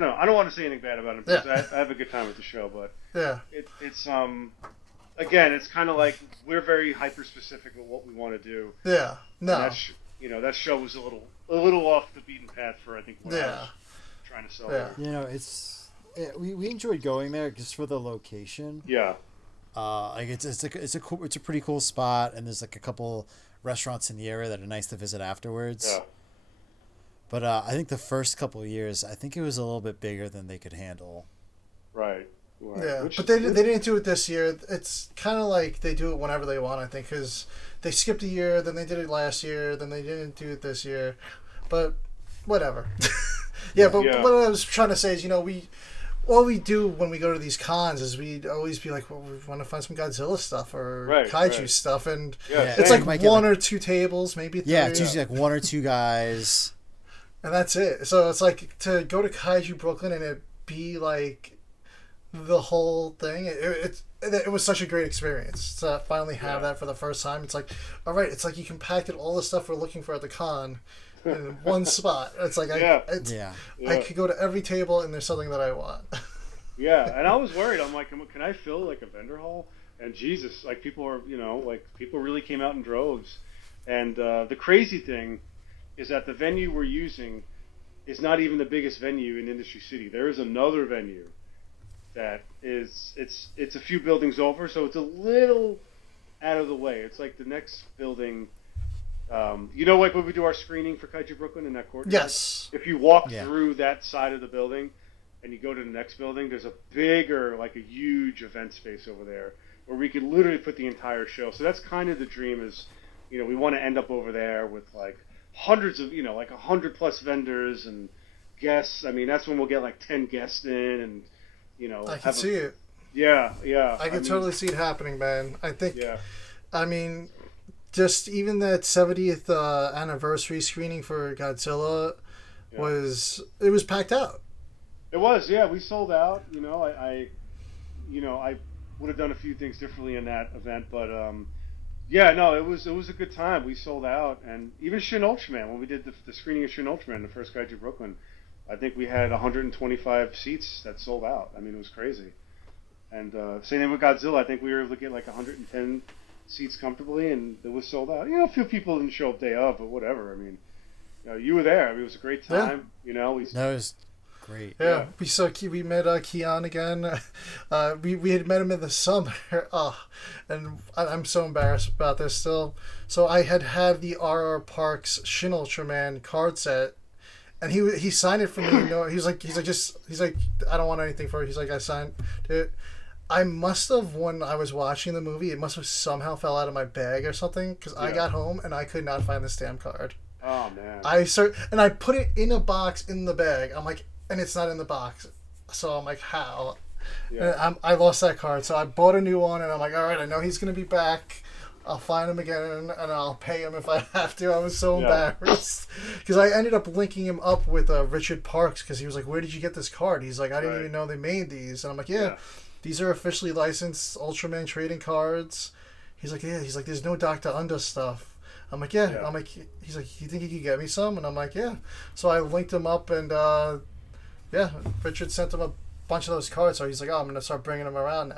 don't know. I don't want to say anything bad about it because I have a good time with the show, but it's again, it's kind of like we're very hyper specific with what we want to do. Yeah, no, that show was a little off the beaten path for I think what I was trying to sell. Yeah. We enjoyed going there just for the location. Yeah. Like it's a pretty cool spot, and there's like a couple restaurants in the area that are nice to visit afterwards. Yeah. But I think the first couple of years, I think it was a little bit bigger than they could handle. Right. Yeah, but they didn't do it this year. It's kind of like they do it whenever they want, I think, because they skipped a year, then they did it last year, then they didn't do it this year. But whatever. But what I was trying to say is, all we do when we go to these cons is we'd always be like, well, we want to find some Godzilla stuff or Kaiju stuff, and it's like one or two tables, maybe three. Yeah, it's usually like one or two guys. And that's it. So it's like to go to Kaiju Brooklyn and it be like the whole thing. It it was such a great experience to finally have that for the first time. It's like, all right, it's like you compacted all the stuff we're looking for at the con in one spot. It's like I could go to every table and there's something that I want. Yeah, and I was worried. I'm like, can I fill like a vendor hall? And Jesus, like people are, people really came out in droves. And the crazy thing is that the venue we're using is not even the biggest venue in Industry City. There is another venue that is it's a few buildings over, so it's a little out of the way. It's like the next building. Like when we do our screening for Kaiju Brooklyn in that courtyard? Yes. If you walk through that side of the building and you go to the next building, there's a bigger, like a huge event space over there where we could literally put the entire show. So that's kind of the dream is, we want to end up over there with like hundreds of, like 100+ vendors and guests. I mean, that's when we'll get like 10 guests in and, I can see it. Yeah. I can totally see it happening, man. I think, just even that 70th anniversary screening for Godzilla was packed out. It was, we sold out. I would have done a few things differently in that event, but it was a good time. We sold out, and even Shin Ultraman, when we did the screening of Shin Ultraman, the first Kaiju Brooklyn, I think we had 125 seats that sold out. I mean, it was crazy. And same thing with Godzilla. I think we were able to get like 110 seats comfortably, and it was sold out. A few people didn't show up day of, but whatever. I mean, you were there. I mean, it was a great time. That was great. Yeah, we met Keon again. We had met him in the summer. And I'm so embarrassed about this still. So I had the R.R. Parks Shin Ultraman card set, and he signed it for me. He's like I don't want anything for it. He's like, I signed it. I must have, when I was watching the movie, it must have somehow fell out of my bag or something, because I got home and I could not find the stamp card. Oh man! I put it in a box in the bag. I'm like, and it's not in the box, so I'm like, how? Yeah. And I lost that card, so I bought a new one, and I'm like, all right, I know he's gonna be back. I'll find him again, and I'll pay him if I have to. I was so embarrassed because I ended up linking him up with Richard Parks, because he was like, where did you get this card? He's like, I didn't even know they made these, and I'm like, these are officially licensed Ultraman trading cards. He's like, there's no Dr. Unda stuff. I'm like, I'm like, he's like, you think you could get me some? And I'm like, yeah. So I linked him up, and Richard sent him a bunch of those cards. So he's like, oh, I'm gonna start bringing them around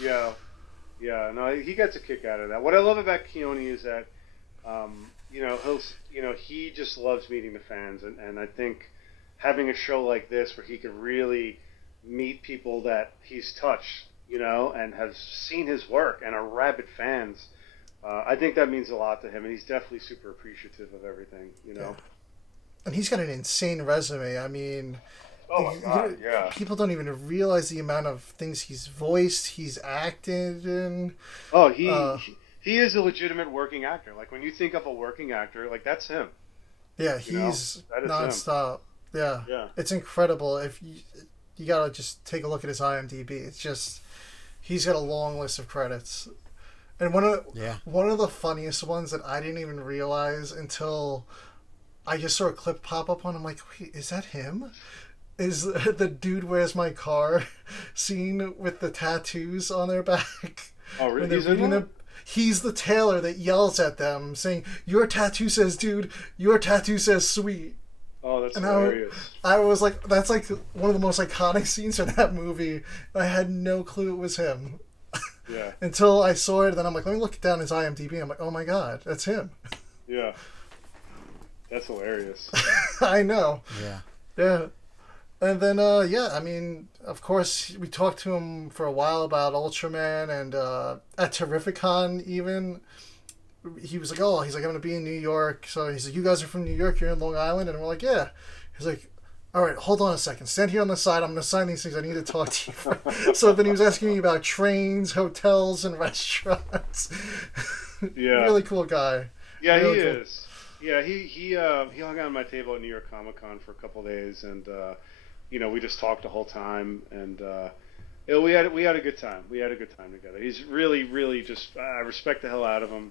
now. No, he gets a kick out of that. What I love about Keone is that, he just loves meeting the fans, and I think having a show like this where he could really meet people that he's touched, and have seen his work and are rabid fans. I think that means a lot to him, and he's definitely super appreciative of everything, Yeah. And he's got an insane resume. I mean, oh my God, people don't even realize the amount of things he's voiced, he's acted in. Oh, he is a legitimate working actor. Like when you think of a working actor, like that's him. Yeah, he's nonstop. Yeah, it's incredible. If you gotta just take a look at his IMDb. It's just he's got a long list of credits, and one of the funniest ones that I didn't even realize until I just saw a clip pop up on. I'm like, wait, is that him? Is the dude where's my car scene with the tattoos on their back? Oh, really? He's the tailor that yells at them, saying, "Your tattoo says dude. Your tattoo says sweet." Oh, that's hilarious. I was like, that's like one of the most iconic scenes in that movie. I had no clue it was him. Yeah. Until I saw it, then I'm like, let me look down his IMDb. I'm like, oh my God, that's him. Yeah. That's hilarious. I know. Yeah. Yeah. And then, I mean, of course, we talked to him for a while about Ultraman, and at Terrificon even, he was like, I'm going to be in New York. So he's like, you guys are from New York, you're in Long Island? And we're like, yeah. He's like, all right, hold on a second. Stand here on the side. I'm going to sign these things. I need to talk to you. So then he was asking me about trains, hotels, and restaurants. Yeah. Really cool guy. Yeah, really he cool. is. Yeah, he hung out on my table at New York Comic Con for a couple of days, and we just talked the whole time, and we had a good time. We had a good time together. He's really, really just I respect the hell out of him.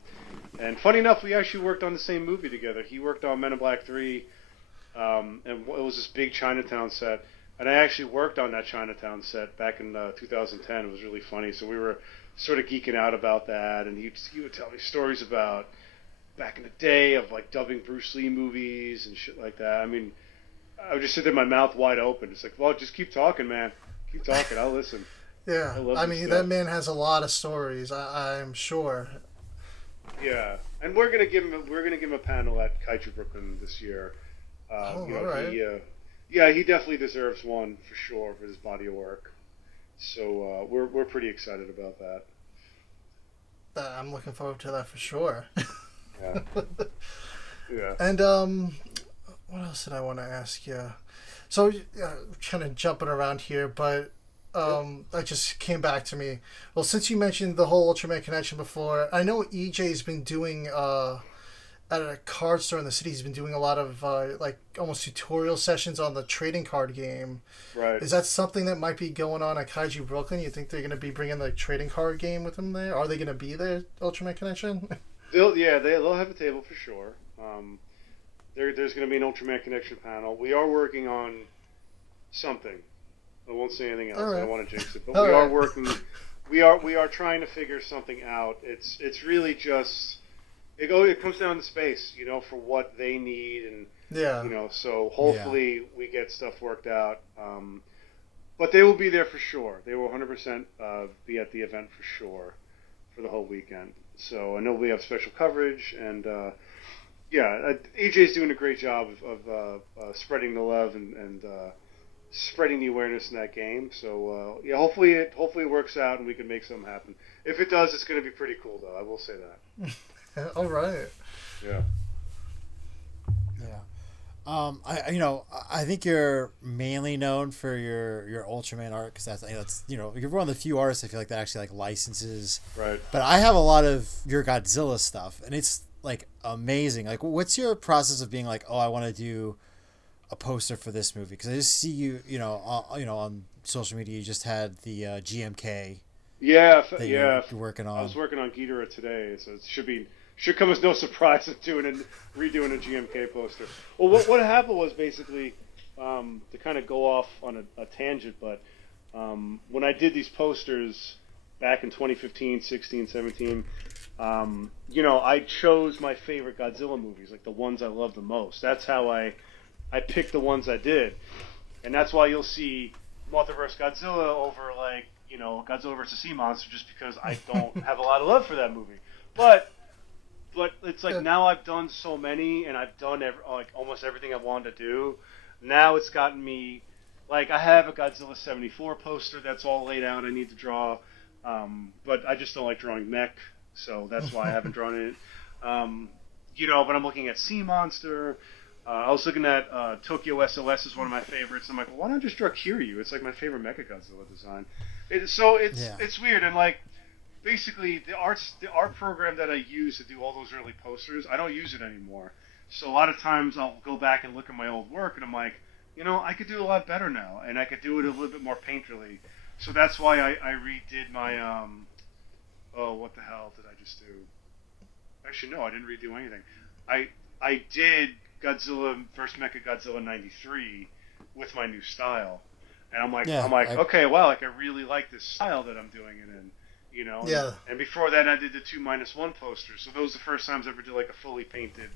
And funny enough, we actually worked on the same movie together. He worked on Men in Black 3, and it was this big Chinatown set. And I actually worked on that Chinatown set back in 2010. It was really funny. So we were sort of geeking out about that, and he would tell me stories about back in the day of like dubbing Bruce Lee movies and shit like that. I mean, I would just sit there, my mouth wide open. It's like, well, just keep talking, man. Keep talking. I'll listen. Yeah, I mean, that man has a lot of stories. I'm sure. Yeah, and we're gonna give him a panel at Kaiju Brooklyn this year. All right. He definitely deserves one for sure for his body of work. So we're pretty excited about that. I'm looking forward to that for sure. Yeah. Yeah. And what else did I want to ask you? So kind of jumping around here, but that just came back to me. Well, since you mentioned the whole Ultraman connection before, I know EJ's been doing at a card store in the city. He's been doing a lot of like almost tutorial sessions on the trading card game. Right. Is that something that might be going on at Kaiju Brooklyn? You think they're going to be bringing the trading card game with them there? Are they going to be there, Ultraman Connection? They'll have a table for sure. There's going to be an Ultraman Connection panel. We are working on something. I won't say anything else. Right. I don't want to jinx it, but we are working. We are trying to figure something out. It's really just it comes down to space, for what they need, and so hopefully we get stuff worked out. But they will be there for sure. They will 100% be at the event for sure for the whole weekend. So I know we have special coverage, and AJ's doing a great job of spreading the love and spreading the awareness in that game. So hopefully it works out and we can make something happen. If it does, it's going to be pretty cool, though. I will say that. All right. Yeah. Yeah. I think you're mainly known for your Ultraman art because that's you're one of the few artists I feel like that actually like licenses. Right. But I have a lot of your Godzilla stuff, and it's like amazing. Like, what's your process of being like, oh, I want to do a poster for this movie? Because I just see you, on social media, you just had the GMK. Yeah. You're working on. I was working on Ghidorah today, so it should come as no surprise of redoing a GMK poster. Well, what happened was basically to kind of go off on a tangent, but when I did these posters back in 2015, 16, 17, I chose my favorite Godzilla movies, like the ones I love the most. That's how I picked the ones I did, and that's why you'll see Mothra vs. Godzilla over like Godzilla vs. Sea Monster, just because I don't have a lot of love for that movie. But it's like now I've done so many, and I've done almost everything I wanted to do. Now it's gotten me, like, I have a Godzilla 74 poster that's all laid out I need to draw, but I just don't like drawing mech, so that's why I haven't drawn it. But I'm looking at Sea Monster. I was looking at Tokyo SOS is one of my favorites. I'm like, well, why not just draw Kiryu? It's like my favorite Mechagodzilla design. It's weird, and like basically the art program that I use to do all those early posters, I don't use it anymore. So a lot of times I'll go back and look at my old work, and I'm like, I could do a lot better now, and I could do it a little bit more painterly. So that's why I redid my what the hell did I just do? Actually, no, I didn't redo anything. I did Godzilla vs. Mechagodzilla '93 with my new style, and I'm like, okay, wow, like I really like this style that I'm doing it in. Yeah. And before that, I did the 2-1 posters. So those are the first times I ever did like a fully painted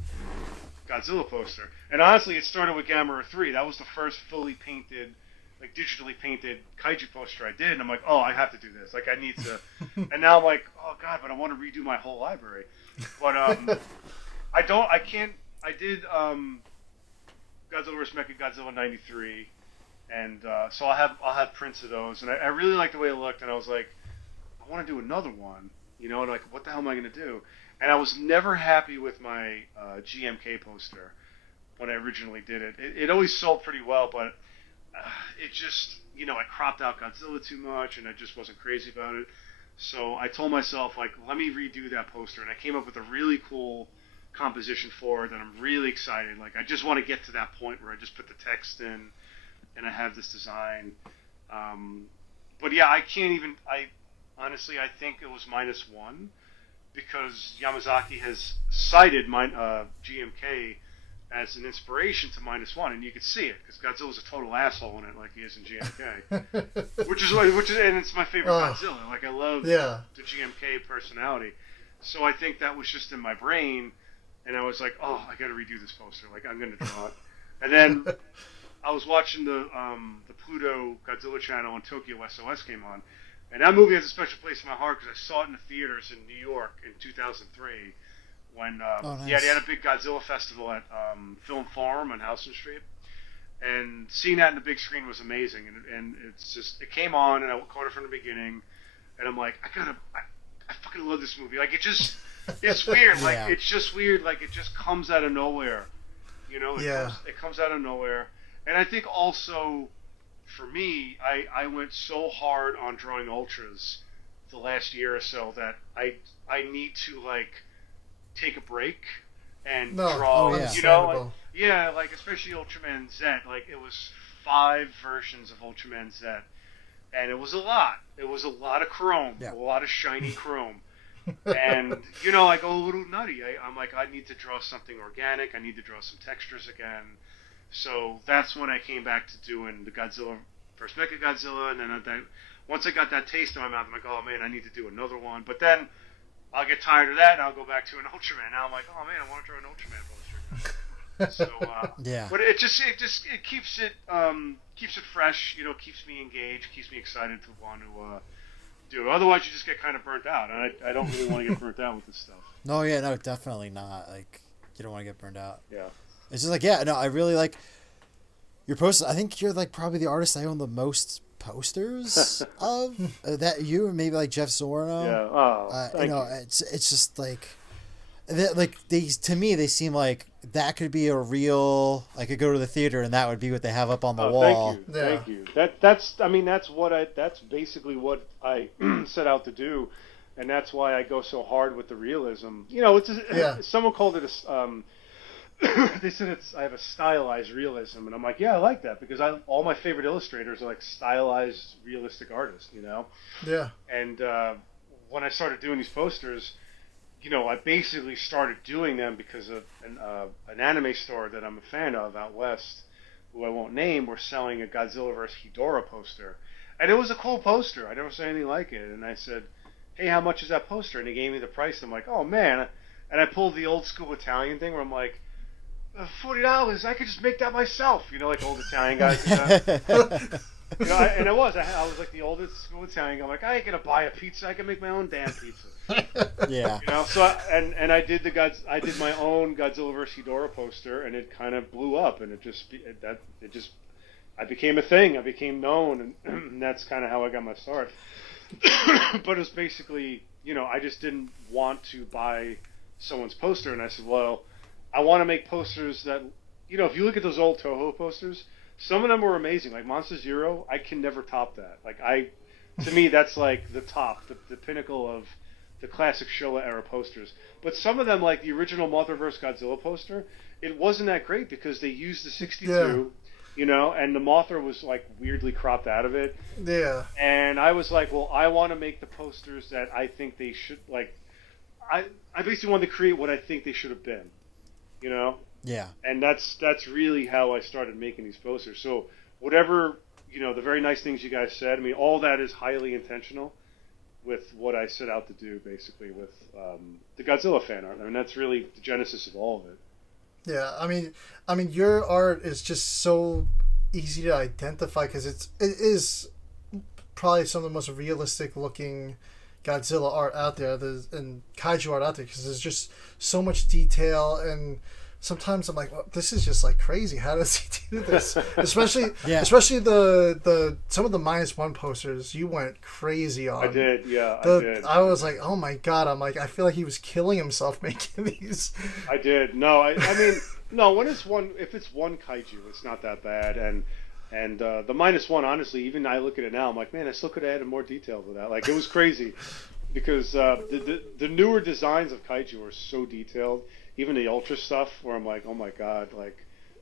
Godzilla poster. And honestly, it started with Gamera 3. That was the first fully painted, like digitally painted kaiju poster I did. And I'm like, oh, I have to do this. Like I need to. And now I'm like, oh god, but I want to redo my whole library. But I can't. I did Godzilla vs. Mechagodzilla '93, and so I'll have prints of those. And I really liked the way it looked, and I was like, I want to do another one, and like, what the hell am I going to do? And I was never happy with my GMK poster when I originally did it. It always sold pretty well, but it just, I cropped out Godzilla too much, and I just wasn't crazy about it. So I told myself, like, let me redo that poster, and I came up with a really cool composition for it, and I'm really excited. Like, I just want to get to that point where I just put the text in, and I have this design. But yeah, honestly, I think it was -1 because Yamazaki has cited GMK as an inspiration to -1, and you could see it because Godzilla's a total asshole in it, like he is in GMK, which is and it's my favorite Godzilla. Like I love the GMK personality, so I think that was just in my brain, and I was like, oh, I got to redo this poster. Like I'm gonna draw it, and then I was watching the Pluto Godzilla channel, and Tokyo SOS came on, and that movie has a special place in my heart because I saw it in the theaters in New York in 2003. When nice. they had a big Godzilla festival at Film Farm on Houston Street, and seeing that in the big screen was amazing. And it's just it came on, and I caught it from the beginning, and I'm like, I fucking love this movie. Like it's weird. Like it's just weird. Like it just comes out of nowhere, you know. It comes out of nowhere, and I think also for me, I went so hard on drawing ultras the last year or so that I need to like take a break and draw, like especially Ultraman Z. Like it was 5 versions of Ultraman Z, and it was a lot. It was a lot of chrome, a lot of shiny chrome, and I go a little nutty. I'm like, I need to draw something organic. I need to draw some textures again. So that's when I came back to doing the Godzilla, first Mecha Godzilla, and then once I got that taste in my mouth, I'm like, oh man, I need to do another one. But then I'll get tired of that, and I'll go back to an Ultraman. Now I'm like, oh man, I want to draw an Ultraman poster. So, but it keeps it fresh. Keeps me engaged, keeps me excited to want to do it. Otherwise, you just get kind of burnt out, and I don't really want to get burnt out with this stuff. No, definitely not. Like you don't want to get burned out. Yeah. It's just like I really like your posters. I think you're like probably the artist I own the most posters of that you and maybe like Jeff Zorno. Yeah. Oh, thank you. It's just like these to me they seem like that could be a real. I could go to the theater and that would be what they have up on the wall. Thank you. That's basically what I set out to do, and that's why I go so hard with the realism. Someone called it a. They said I have a stylized realism, and I'm like, yeah, I like that because all my favorite illustrators are like stylized, realistic artists, Yeah. And when I started doing these posters, I basically started doing them because of an anime store that I'm a fan of out west, who I won't name, were selling a Godzilla vs. Ghidorah poster, and it was a cool poster. I never saw anything like it, and I said, hey, how much is that poster? And he gave me the price. I'm like, oh man, and I pulled the old school Italian thing where I'm like, $40, I could just make that myself, like old Italian guys. And I was like the oldest school Italian guy. I'm like, I ain't gonna buy a pizza. I can make my own damn pizza. Yeah. So I did my own Godzilla vs. Ghidorah poster, and it kind of blew up, and I became a thing. I became known, and that's kind of how I got my start. But it was basically, I just didn't want to buy someone's poster, and I said, well, I want to make posters that, if you look at those old Toho posters, some of them were amazing. Like Monster Zero, I can never top that. To me, that's like the top, the pinnacle of the classic Showa era posters. But some of them, like the original Mothra vs. Godzilla poster, it wasn't that great because they used the 62, and the Mothra was like weirdly cropped out of it. Yeah. And I was like, well, I want to make the posters that I think they should, like, I basically wanted to create what I think they should have been. Yeah. And that's really how I started making these posters. So whatever, the very nice things you guys said, all that is highly intentional with what I set out to do, basically, with the Godzilla fan art. That's really the genesis of all of it. Yeah, your art is just so easy to identify because it is probably some of the most realistic looking Godzilla art out there, and kaiju art out there, because there's just so much detail, and sometimes I'm like, well, this is just like crazy. How does he do this? especially the some of the -1 posters you went crazy on. I did, yeah. I did. I was like, oh my god. I'm like, I feel like he was killing himself making these. I did. No, no. If it's one kaiju, it's not that bad, and the -1, honestly, even I look at it now, I'm like, man, I still could have added more detail to that. Like, it was crazy because the newer designs of kaiju are so detailed. Even the ultra stuff, where I'm like, oh my god, like,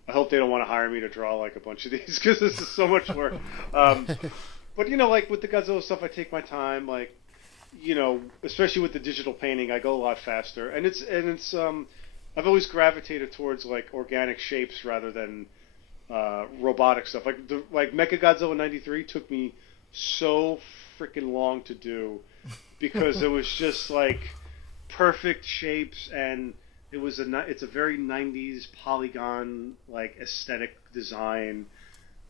I hope they don't want to hire me to draw like a bunch of these because this is so much work. But like with the Godzilla stuff, I take my time. Like, especially with the digital painting, I go a lot faster, and it's I've always gravitated towards like organic shapes rather than robotic stuff. Like Mechagodzilla '93 took me so freaking long to do because it was just like perfect shapes, and it's a very '90s polygon like aesthetic design.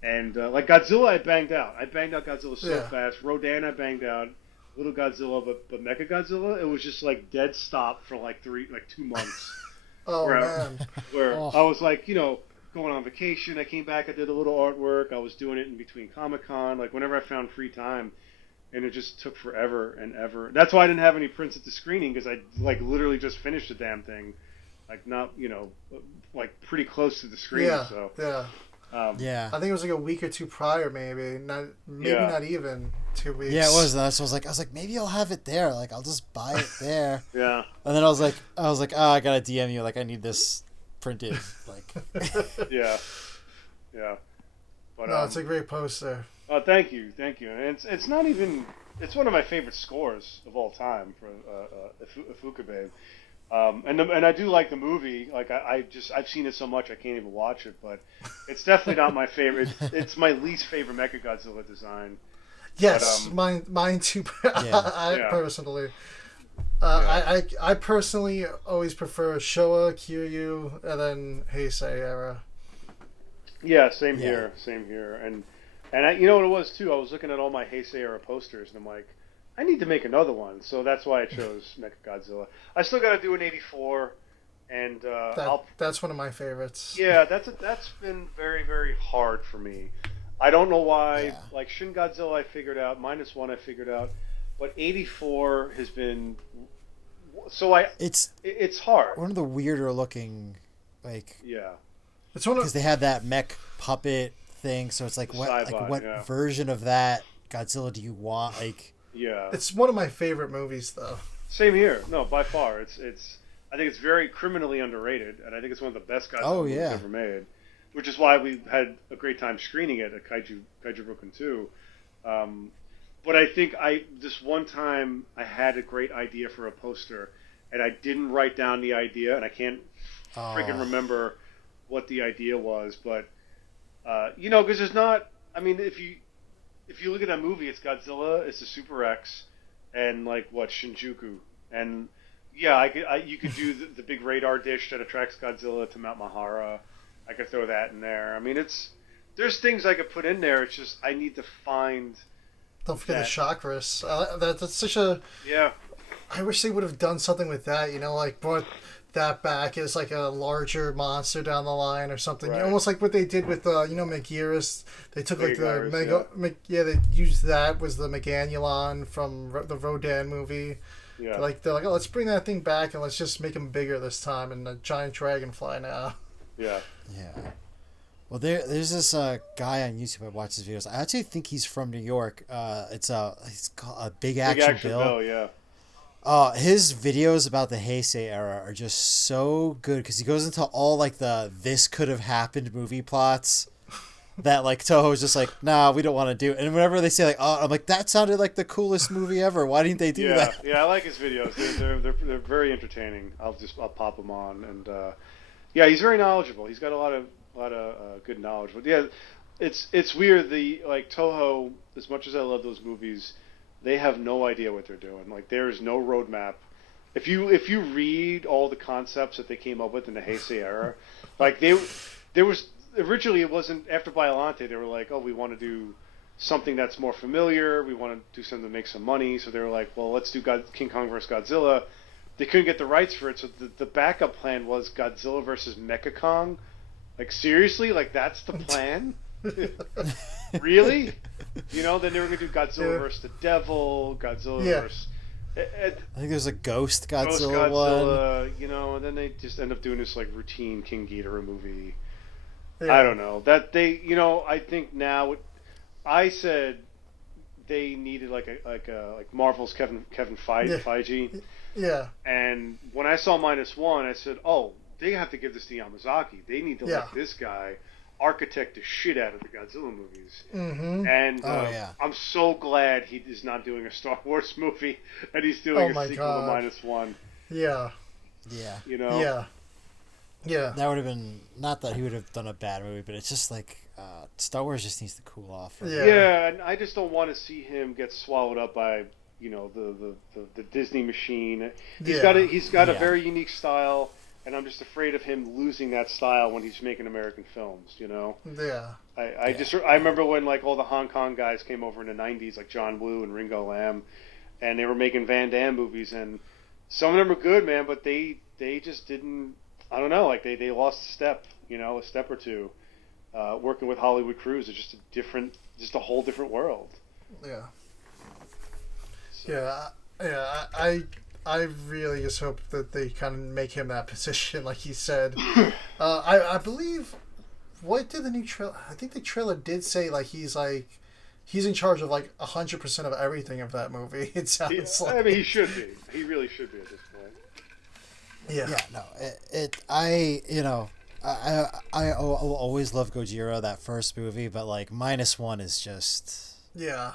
And like Godzilla, I banged out. I banged out Godzilla so fast. Rodan, I banged out. Little Godzilla, but Mechagodzilla, it was just like dead stop for like 2 months. Oh where man! Where I was like, going on vacation. I came back. I did a little artwork. I was doing it in between Comic-Con. Like whenever I found free time, and it just took forever and ever. That's why I didn't have any prints at the screening, because I like literally just finished the damn thing, like not like pretty close to the screening. Yeah, so yeah. Yeah. I think it was like a week or two prior, maybe not even 2 weeks. Yeah, it was. So I was like, maybe I'll have it there. Like, I'll just buy it there. Yeah. And then I was like, I gotta DM you. Like, I need this printed. Like. Yeah. Yeah. But no, it's a great poster. Oh, thank you. And it's not even. It's one of my favorite scores of all time for Ifukube. And I do like the movie. Like I've seen it so much I can't even watch it. But it's definitely not my favorite. It's my least favorite Mechagodzilla design. Yes, but, mine too. Personally, Yeah. I personally always prefer Showa, Kiryu, and then Heisei era. Yeah, same here. And you know what it was too? I was looking at all my Heisei era posters, and I'm like, I need to make another one. So that's why I chose Mechagodzilla. I still got to do an '84, and that's one of my favorites. Yeah, that's been very, very hard for me. I don't know why. Yeah. Like Shin Godzilla, I figured out. -1, I figured out. But '84 has been so it's hard. One of the weirder looking, like, Yeah. It's one of because they had that mech puppet thing. So it's like, what version of that Godzilla do you want? Like, Yeah. It's one of my favorite movies, though. Same here. No, by far. I think it's very criminally underrated, and I think it's one of the best Godzilla movies ever made. Which is why we had a great time screening it at Kaiju Brooklyn 2. But I think this one time I had a great idea for a poster, and I didn't write down the idea, and I can't freaking remember what the idea was. But because there's not. I mean, if you look at that movie, it's Godzilla, it's the Super X, and like Shinjuku, and you could do the big radar dish that attracts Godzilla to Mount Mahara. I could throw that in there. I mean, there's things I could put in there. It's just I need to find. Don't forget the chakras. That's such a. Yeah. I wish they would have done something with that. Like brought that back as like a larger monster down the line or something. Right. Almost like what they did with Megairus. They took like the Megairus, they used that was the Meganulon from the Rodan movie. Yeah. They're like, oh, let's bring that thing back and let's just make him bigger this time and a giant dragonfly now. Yeah. Yeah. Well, there's this guy on YouTube. I watch his videos. I actually think he's from New York. He's called Big Action Bill. Yeah. His videos about the Heisei era are just so good because he goes into all like the this could have happened movie plots that like Toho's just like, nah, we don't want to do it. And whenever they say like, oh, I'm like, that sounded like the coolest movie ever. Why didn't they do that? Yeah, I like his videos. They're very entertaining. I'll pop them on, and yeah, he's very knowledgeable. He's got a lot of good knowledge. But yeah, it's weird. Like Toho, as much as I love those movies, they have no idea what they're doing. Like there is no roadmap. If you read all the concepts that they came up with in the Heisei era, like there was originally it wasn't after Biollante. They were like, oh, we want to do something that's more familiar. We want to do something to make some money. So they were like, well, let's do King Kong vs. Godzilla. They couldn't get the rights for it, so the backup plan was Godzilla versus Mecha Kong. Like seriously, like that's the plan? Really? Then they were gonna do Godzilla versus the Devil, Godzilla versus. I think there's a Ghost Godzilla one. And then they just end up doing this like routine King Ghidorah movie. Yeah. I don't know that they, I think now, I said they needed like Marvel's Kevin Feige. Yeah. And when I saw -1, I said, oh, they have to give this to Yamazaki. They need to let this guy architect the shit out of the Godzilla movies. Mm-hmm. And I'm so glad he is not doing a Star Wars movie and he's doing a sequel to -1. Yeah. Yeah. Yeah. Yeah. That would have been, not that he would have done a bad movie, but it's just like Star Wars just needs to cool off. Yeah. Yeah, and I just don't want to see him get swallowed up by the Disney machine. Yeah. He's got a Yeah. very unique style, and I'm just afraid of him losing that style when he's making American films. Yeah. I remember when like all the Hong Kong guys came over in the '90s, like John Woo and Ringo Lam, and they were making Van Damme movies, and some of them were good, man, but they just didn't. I don't know, like they lost a step, a step or two. Working with Hollywood crews is just a whole different world. Yeah. So, Yeah. I really just hope that they kind of make him that position, like he said. I believe. What did the new trailer? I think the trailer did say he's in charge of 100% of everything of that movie. It sounds like. I mean, he should be. He really should be at this point. Yeah. Yeah, no, I will always love Gojira, that first movie, but -1 is just Yeah.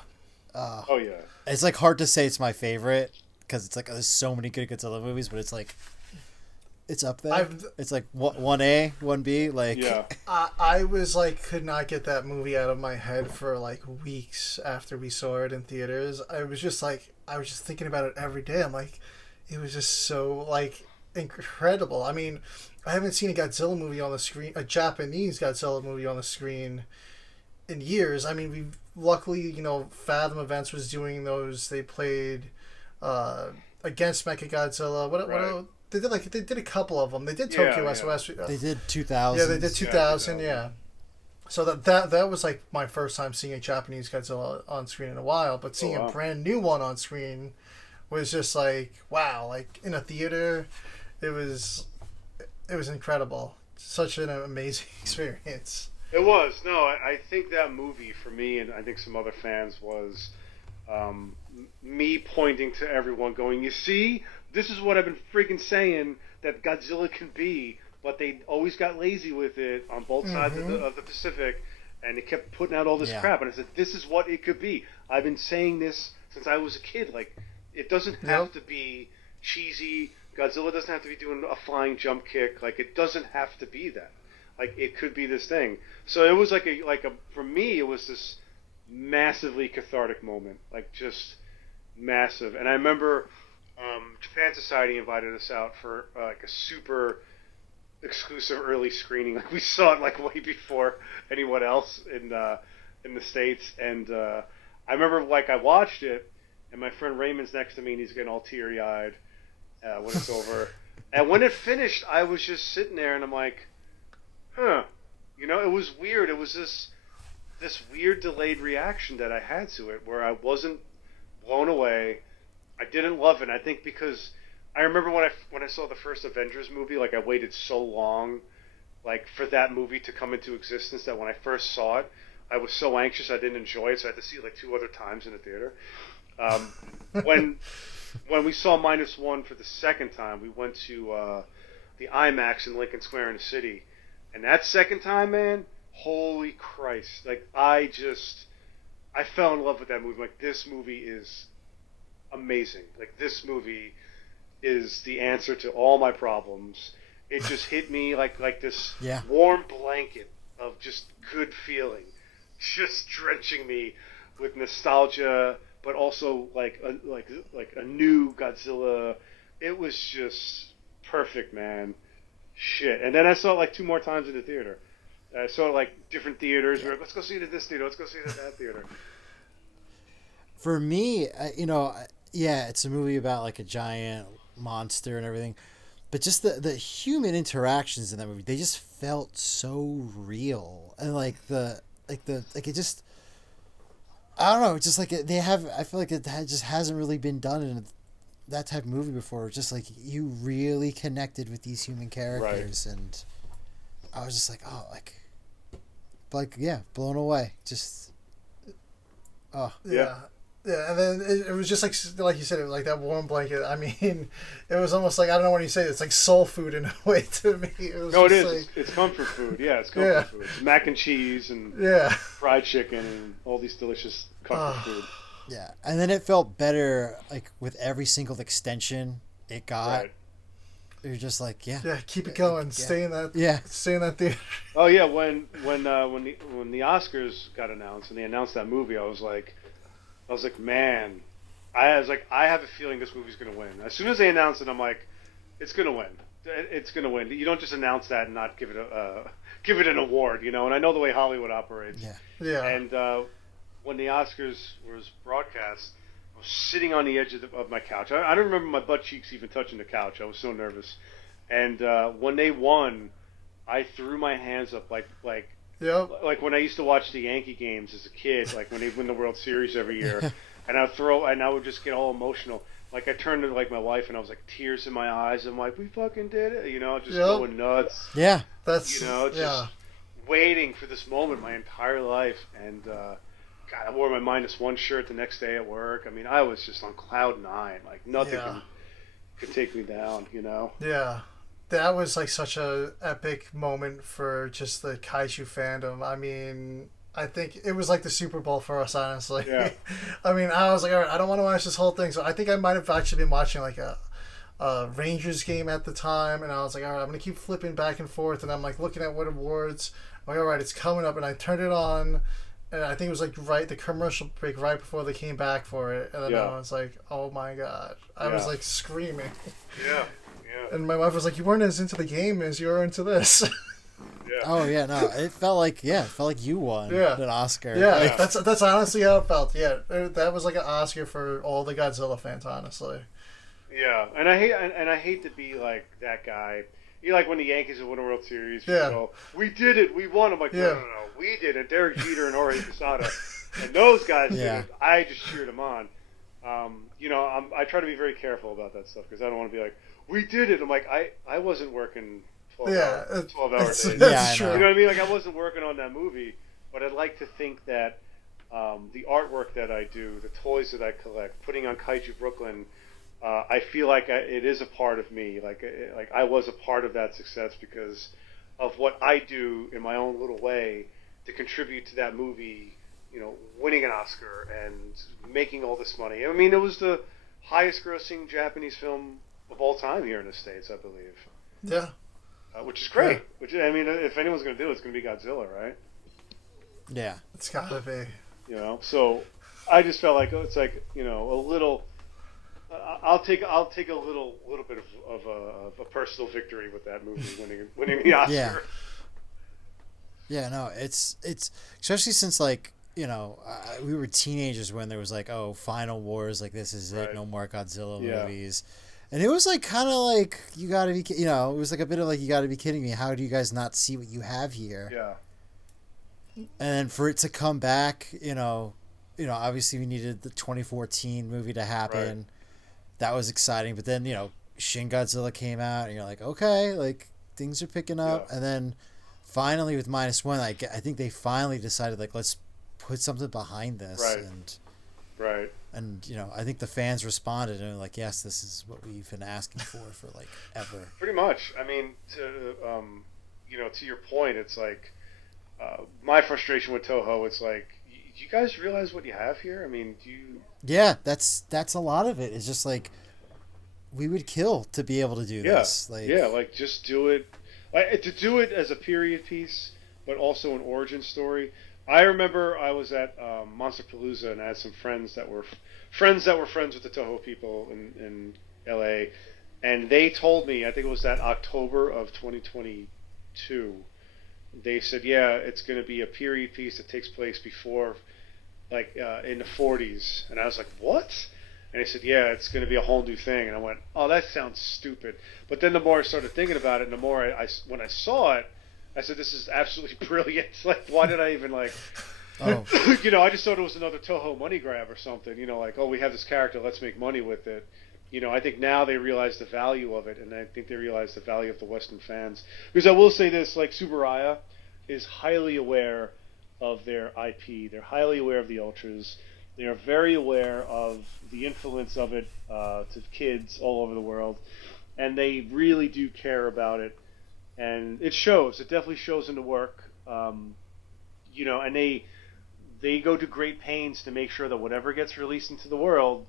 Oh yeah. it's hard to say it's my favorite because it's there's so many good Godzilla movies, but it's up there. It's 1A, 1B, Yeah. I was could not get that movie out of my head for weeks after we saw it in theaters. I was just thinking about it every day. I'm it was just so incredible. I mean, I haven't seen a Godzilla movie on the screen, a Japanese Godzilla movie on the screen in years. I mean, we luckily, Fathom Events was doing those. They played against Mechagodzilla. What they did a couple of them. They did Tokyo SOS. They did 2000. Yeah, they did 2000. Yeah. So that was my first time seeing a Japanese Godzilla on screen in a while. But seeing a brand new one on screen was just wow. In a theater, it was incredible. Such an amazing experience. It was. No, I think that movie for me, and I think some other fans, was me pointing to everyone going, you see, this is what I've been freaking saying that Godzilla can be, but they always got lazy with it on both sides of the Pacific, and they kept putting out all this crap, and I said, this is what it could be. I've been saying this since I was a kid. It doesn't have to be cheesy. Godzilla doesn't have to be doing a flying jump kick. It doesn't have to be that. It could be this thing. So it was for me, it was this massively cathartic moment, just massive. And I remember Japan Society invited us out for a super exclusive early screening. We saw it way before anyone else in the States. And I remember I watched it, and my friend Raymond's next to me, and he's getting all teary eyed when it's over. And when it finished, I was just sitting there, and I'm like, huh. It was weird. It was this weird delayed reaction that I had to it, where I wasn't blown away. I didn't love it. I think because I remember when I saw the first Avengers movie, I waited so long, for that movie to come into existence, that when I first saw it, I was so anxious I didn't enjoy it, so I had to see it 2 other times in the theater. When we saw -1 for the second time, we went to the IMAX in Lincoln Square in the city. And that second time, man, holy Christ. I fell in love with that movie. This movie is amazing. This movie is the answer to all my problems. It just hit me like this warm blanket of just good feeling. Just drenching me with nostalgia, but also a new Godzilla. It was just perfect, man. Shit. And then I saw it 2 more times in the theater. I saw it different theaters. We're let's go see it at this theater. Let's go see it at that theater. For me, it's a movie about a giant monster and everything, but just the human interactions in that movie, they just felt so real, and it just, I don't know, just I feel it just hasn't really been done in that type of movie before. Just you really connected with these human characters, right. And I was just blown away. Just yeah, and then it was just like you said, it was that warm blanket. I mean, it was almost I don't know what you say. It's soul food in a way to me. It was it is. It's comfort food. Yeah, it's comfort food. It's mac and cheese and fried chicken and all these delicious comfort food. Yeah, and then it felt better with every single extension it got. Right. you're just like, yeah. Yeah, keep it going. Yeah. Stay in that. Yeah. Stay in that theater. Oh yeah, when the Oscars got announced and they announced that movie, I was like, man, I have a feeling this movie's gonna win. As soon as they announced it, I'm like, it's gonna win. It's gonna win. You don't just announce that and not give it an award, you know. And I know the way Hollywood operates. Yeah. Yeah. And when the Oscars was broadcast, I was sitting on the edge of my couch. I don't remember my butt cheeks even touching the couch. I was so nervous. And when they won, I threw my hands up like Yep. like when I used to watch the Yankee games as a kid, like when they win the World Series every year, and I would just get all emotional. Like I turned to like my wife and I was like tears in my eyes. I'm like, we fucking did it, you know, just going nuts. Yeah. That's You know, just waiting for this moment my entire life. And God, I wore my -1 shirt the next day at work. I mean, I was just on cloud 9. Like nothing could take me down, you know. Yeah. That was like such a epic moment for just the Kaiju fandom. I mean, I think it was like the Super Bowl for us, honestly. Yeah. I mean, I was like, all right, I don't want to watch this whole thing. So I think I might have actually been watching like a Rangers game at the time. And I was like, all right, I'm going to keep flipping back and forth. And I'm like looking at what awards. I'm like, all right, it's coming up. And I turned it on. And I think it was like the commercial break right before they came back for it. And then I was like, oh my God. I was like screaming. Yeah. And my wife was like, "You weren't as into the game as you were into this." Yeah. Oh yeah, no, it felt like you won an Oscar. Yeah, Like, that's honestly how it felt. Yeah, that was like an Oscar for all the Godzilla fans, honestly. Yeah, and I hate to be like that guy. You know, like when the Yankees win a World Series, people go, "We did it, we won." I'm like, no, we did it. Derek Jeter and Jorge Posada, and those guys did it. I just cheered them on. You know, I try to be very careful about that stuff because I don't want to be like, "We did it." I'm like, I wasn't working 12 hour days. That's true. You know what I mean? Like I wasn't working on that movie, but I'd like to think that the artwork that I do, the toys that I collect, putting on Kaiju Brooklyn, I feel like it is a part of me. Like I was a part of that success because of what I do in my own little way to contribute to that movie. You know, winning an Oscar and making all this money. I mean, it was the highest-grossing Japanese film of all time here in the States, I believe. Yeah. Which is great. Yeah. Which I mean, if anyone's going to do it, it's going to be Godzilla, right? Yeah. It's got to be. You know, so I just felt like it's like, you know, a little. I'll take a little bit of a personal victory with that movie winning the Oscar. Yeah. Yeah. No, it's especially since like. You know, we were teenagers when there was like, oh, Final Wars, like this is it, no more Godzilla movies, and it was like kind of like you got to be, you know, it was like a bit of like you got to be kidding me. How do you guys not see what you have here? Yeah. And for it to come back, you know, obviously we needed the 2014 movie to happen. Right. That was exciting, but then you know, Shin Godzilla came out, and you're like, okay, like things are picking up, and then finally with -1, I think they finally decided like let's put something behind this, and you know, I think the fans responded and were like, yes, this is what we've been asking for like ever. Pretty much. I mean, you know, to your point, it's like my frustration with Toho. It's like, do you guys realize what you have here? I mean, do you? Yeah, that's a lot of it. It's just like we would kill to be able to do this. Like, like just do it. Like, to do it as a period piece, but also an origin story. I remember I was at Monsterpalooza and I had some friends that were friends with the Toho people in LA, and they told me, I think it was that October of 2022, they said, yeah, it's going to be a period piece that takes place before, like in the 40s, and I was like, what? And they said, yeah, it's going to be a whole new thing, and I went, oh, that sounds stupid. But then the more I started thinking about it, and the more when I saw it, I said, this is absolutely brilliant. Like, why did I even, like, you know, I just thought it was another Toho money grab or something. You know, like, oh, we have this character, let's make money with it. You know, I think now they realize the value of it, and I think they realize the value of the Western fans. Because I will say this, like, Tsuburaya is highly aware of their IP. They're highly aware of the Ultras. They are very aware of the influence of it to kids all over the world. And they really do care about it. And it shows. It definitely shows in the work, you know. And they go to great pains to make sure that whatever gets released into the world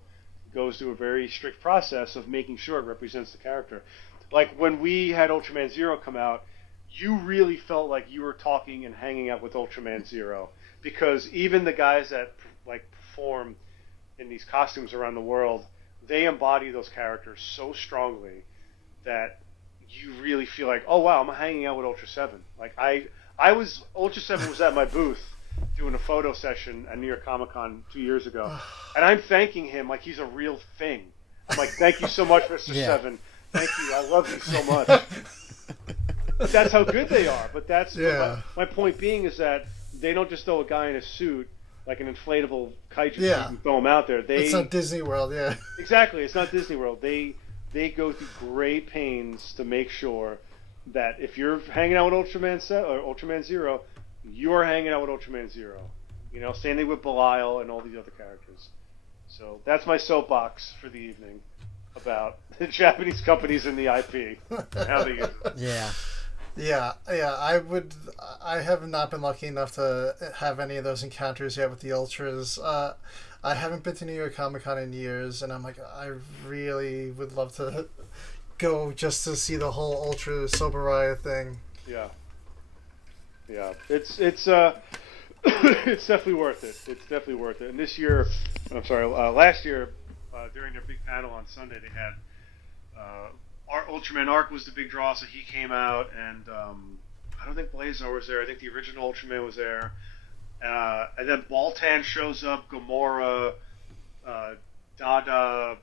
goes through a very strict process of making sure it represents the character. like when we had Ultraman Zero come out, you really felt like you were talking and hanging out with Ultraman Zero, because even the guys that like perform in these costumes around the world, they embody those characters so strongly that you really feel like, oh wow, I'm hanging out with Ultra 7. Like Ultra 7 was at my booth doing a photo session at New York Comic Con 2 years ago, and I'm thanking him like he's a real thing. I'm like, thank you so much, Mr. Seven. Thank you. I love you so much. But that's how good they are. But that's my point being is that they don't just throw a guy in a suit like an inflatable kaiju suit and throw him out there. It's not Disney World, Exactly. It's not Disney World. They go through great pains to make sure that if you're hanging out with Ultraman Zero, you're hanging out with Ultraman Zero. You know, standing with Belial and all these other characters. So that's my soapbox for the evening about the Japanese companies and the IP. How they use it. Yeah. I have not been lucky enough to have any of those encounters yet with the Ultras. I haven't been to New York Comic Con in years, and I'm like, I really would love to go just to see the whole Ultra Soberaya thing. Yeah. It's it's definitely worth it. It's definitely worth it. And this year, last year, during their big panel on Sunday, they had Ultraman Arc was the big draw, so he came out, and I don't think Blazar was there. I think the original Ultraman was there. And then Baltan shows up, Gamora, Dada,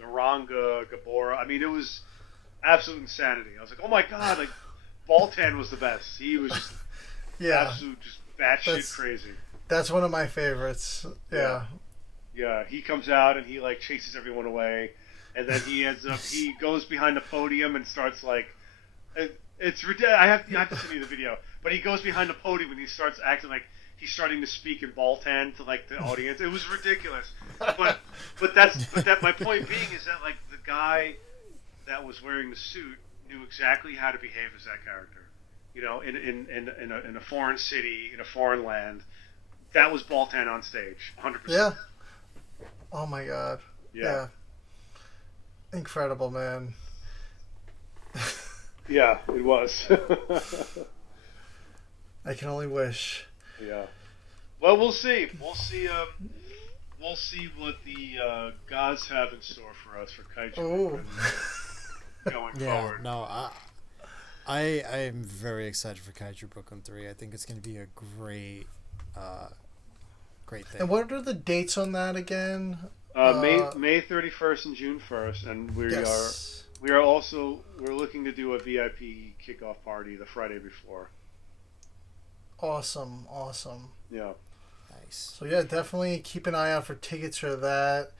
Naranga, Gabora. I mean, it was absolute insanity. I was like, oh my god, like Baltan was the best. He was just absolute, just batshit crazy. That's one of my favorites. Yeah, he comes out and he like chases everyone away, and then he goes behind the podium and starts like, it's ridiculous. I have to send you the video, but he goes behind the podium and he starts acting like he's starting to speak in Baltan to like the audience. It was ridiculous. But my point being is that like the guy that was wearing the suit knew exactly how to behave as that character. You know, in a foreign city, in a foreign land. That was Baltan on stage, 100%. Yeah. Oh my god. Yeah. Incredible, man. Yeah, it was. I can only wish. Yeah. Well, we'll see. We'll see what the gods have in store for us for Kaiju going forward. No, I am very excited for Kaiju Brooklyn 3. I think it's going to be a great thing. And what are the dates on that again? May 31st and June 1st, and we're looking to do a VIP kickoff party the Friday before. Awesome. Yeah. Nice. So yeah, definitely keep an eye out for tickets for that.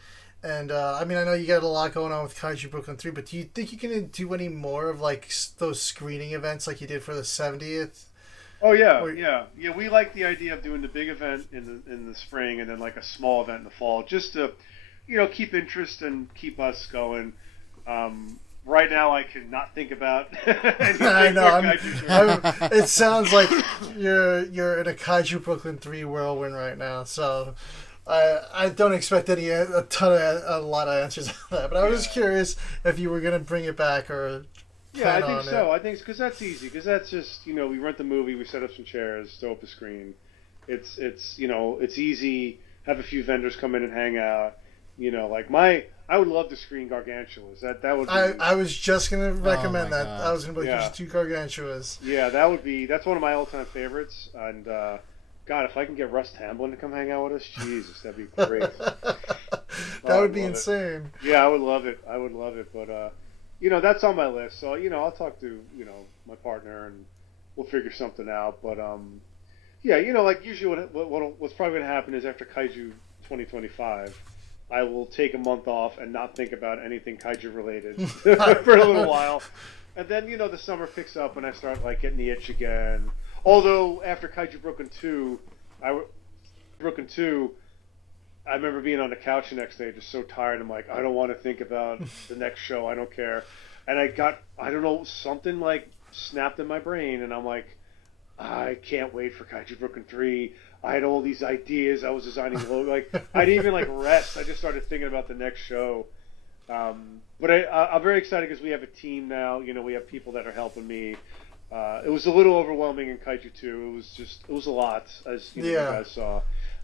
And I mean, I know you got a lot going on with Kaiju Brooklyn 3, but do you think you're gonna do any more of like those screening events like you did for the 70th? Oh yeah. We like the idea of doing the big event in the spring and then like a small event in the fall, just to, keep interest and keep us going. Right now, I cannot think about. I know. It sounds like you're in a Kaiju Brooklyn 3 whirlwind right now. So I don't expect a lot of answers on that. But I was just curious if you were gonna bring it back or. Yeah, I think so. I think because that's easy. Because that's just we rent the movie, we set up some chairs, throw up a screen. It's easy. Have a few vendors come in and hang out. I would love to screen Gargantulas. That would be... I was just gonna recommend that. I was gonna be like, there's 2 Gargantulas. Yeah, that's one of my all-time favorites. And God, if I can get Russ Tamblyn to come hang out with us, Jesus, that'd be great. That would be insane. Yeah, I would love it. But that's on my list. So I'll talk to my partner and we'll figure something out. But like usually what's probably gonna happen is after Kaiju 2025. I will take a month off and not think about anything Kaiju related for a little while. And then, the summer picks up and I start like getting the itch again. Although after Kaiju Brooklyn 2, I remember being on the couch the next day just so tired. I'm like, I don't want to think about the next show. I don't care. And I don't know, something like snapped in my brain and I'm like, I can't wait for Kaiju Brooklyn 3. I had all these ideas. I was designing logo. Like I didn't even rest. I just started thinking about the next show, But I'm very excited because we have a team now. You know, we have people that are helping me. It was a little overwhelming in Kaiju 2. It was a lot, as you guys saw,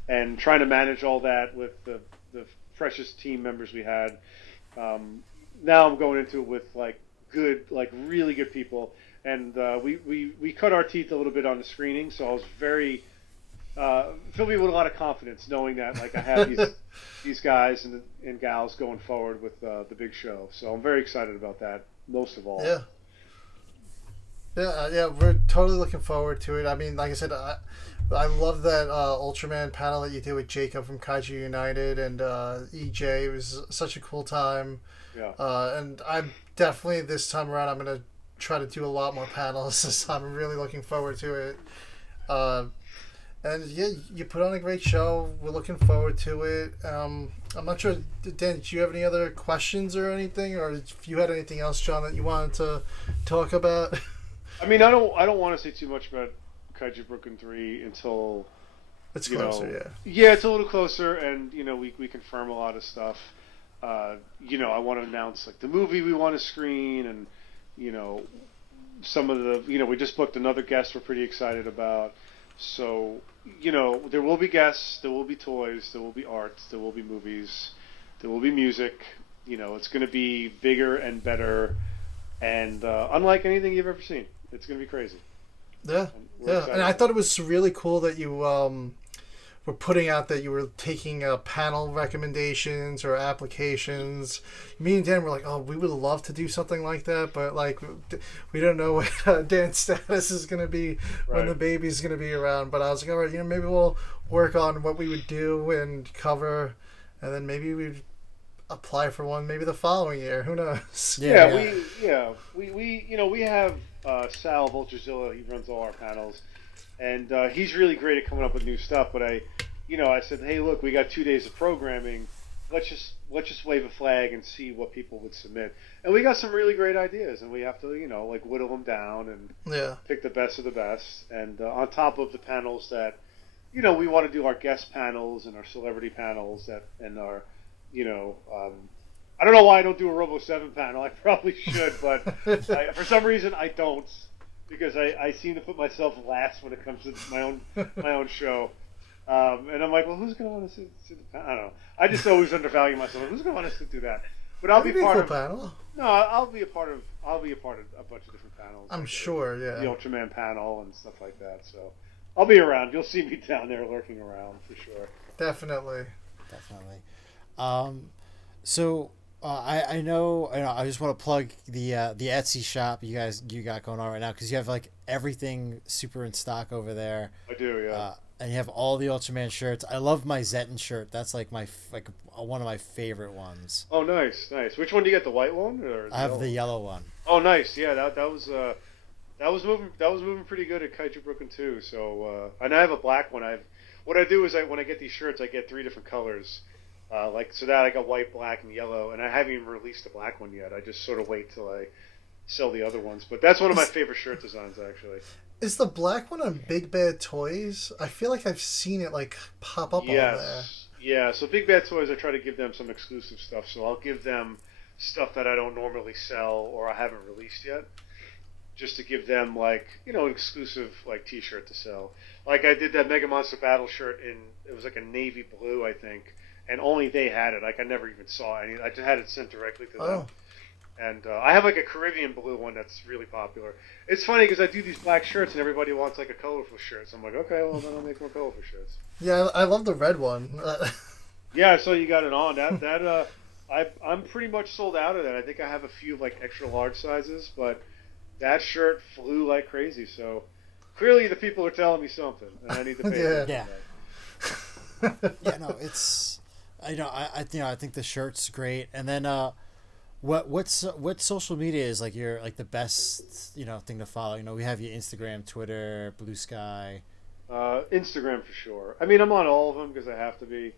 and trying to manage all that with the freshest team members we had. Now I'm going into it with really good people, and we cut our teeth a little bit on the screening, so I was very filled me with a lot of confidence knowing that I have these guys and gals going forward with the big show. So I'm very excited about that most of all. Yeah. Yeah, we're totally looking forward to it. I mean, like I said, I love that Ultraman panel that you did with Jacob from Kaiju United and EJ. It was such a cool time. Yeah. And I'm definitely, this time around, I'm going to try to do a lot more panels this time. I'm really looking forward to it. And yeah, you put on a great show. We're looking forward to it. I'm not sure, Dan, did you have any other questions or anything? Or if you had anything else, John, that you wanted to talk about? I mean, I don't want to say too much about Kaiju Brooklyn 3 until it's closer, yeah. Yeah, it's a little closer, and we confirm a lot of stuff. I want to announce the movie we want to screen, and some of the we just booked another guest we're pretty excited about. So there will be guests, there will be toys, there will be art, there will be movies, there will be music. It's going to be bigger and better, and unlike anything you've ever seen. It's going to be crazy. Yeah, and I thought it was really cool that you were putting out that you were taking panel recommendations or applications. Me and Dan were like, oh, we would love to do something like that, but we don't know what Dan's status is going to be when the baby's going to be around. But I was like, all right, maybe we'll work on what we would do and cover, and then maybe we'd apply for one maybe the following year. Who knows? We have Sal of Ultrazilla. He runs all our panels, and he's really great at coming up with new stuff. But I said, hey, look, we got 2 days of programming. Let's just wave a flag and see what people would submit. And we got some really great ideas, and we have to whittle them down and pick the best of the best. And on top of the panels that we want to do our guest panels and our celebrity panels and our I don't know why I don't do a Robo7 panel. I probably should, but for some reason I don't, because I seem to put myself last when it comes to my own show. And I'm like, well, who's going to want to sit the panel? I don't know. I just always undervalue myself. Who's going to want to do that? But I'll be part of panel. No, I'll be a part of a bunch of different panels. I'm sure, yeah. The Ultraman panel and stuff like that. So I'll be around. You'll see me down there lurking around for sure. Definitely. So I know I just want to plug the Etsy shop you got going on right now, because you have everything super in stock over there. I do, yeah. And you have all the Ultraman shirts. I love my Zetten shirt. That's my one of my favorite ones. Oh, nice. Which one do you get? The white one or? I have the yellow one. Oh, nice. Yeah, that was moving pretty good at Kaiju Brooklyn too. So and I have a black one. What I do is when I get these shirts, I get 3 different colors. So that I got white, black, and yellow, and I haven't even released the black one yet. I just sort of wait till I sell the other ones. But that's one of my favorite shirt designs, actually. Is the black one on Big Bad Toys? I feel like I've seen it pop up on there. Yeah. So Big Bad Toys, I try to give them some exclusive stuff. So I'll give them stuff that I don't normally sell or I haven't released yet, just to give them an exclusive T-shirt to sell. I did that Mega Monster Battle shirt it was a navy blue, I think. And only they had it. I never even saw any. I just had it sent directly to them. And I have a Caribbean blue one that's really popular. It's funny because I do these black shirts and everybody wants a colorful shirt. So I'm like, okay, well then I'll make more colorful shirts. Yeah, I love the red one. Yeah, I saw you got it on. That I'm pretty much sold out of that. I think I have a few extra large sizes, but that shirt flew like crazy. So clearly the people are telling me something, and I need to pay attention to that. Yeah, no, it's. I think the shirt's great, and then what social media is your the best thing to follow? We have your Instagram, Twitter, Blue Sky. Instagram for sure. I mean, I'm on all of them because I have to be.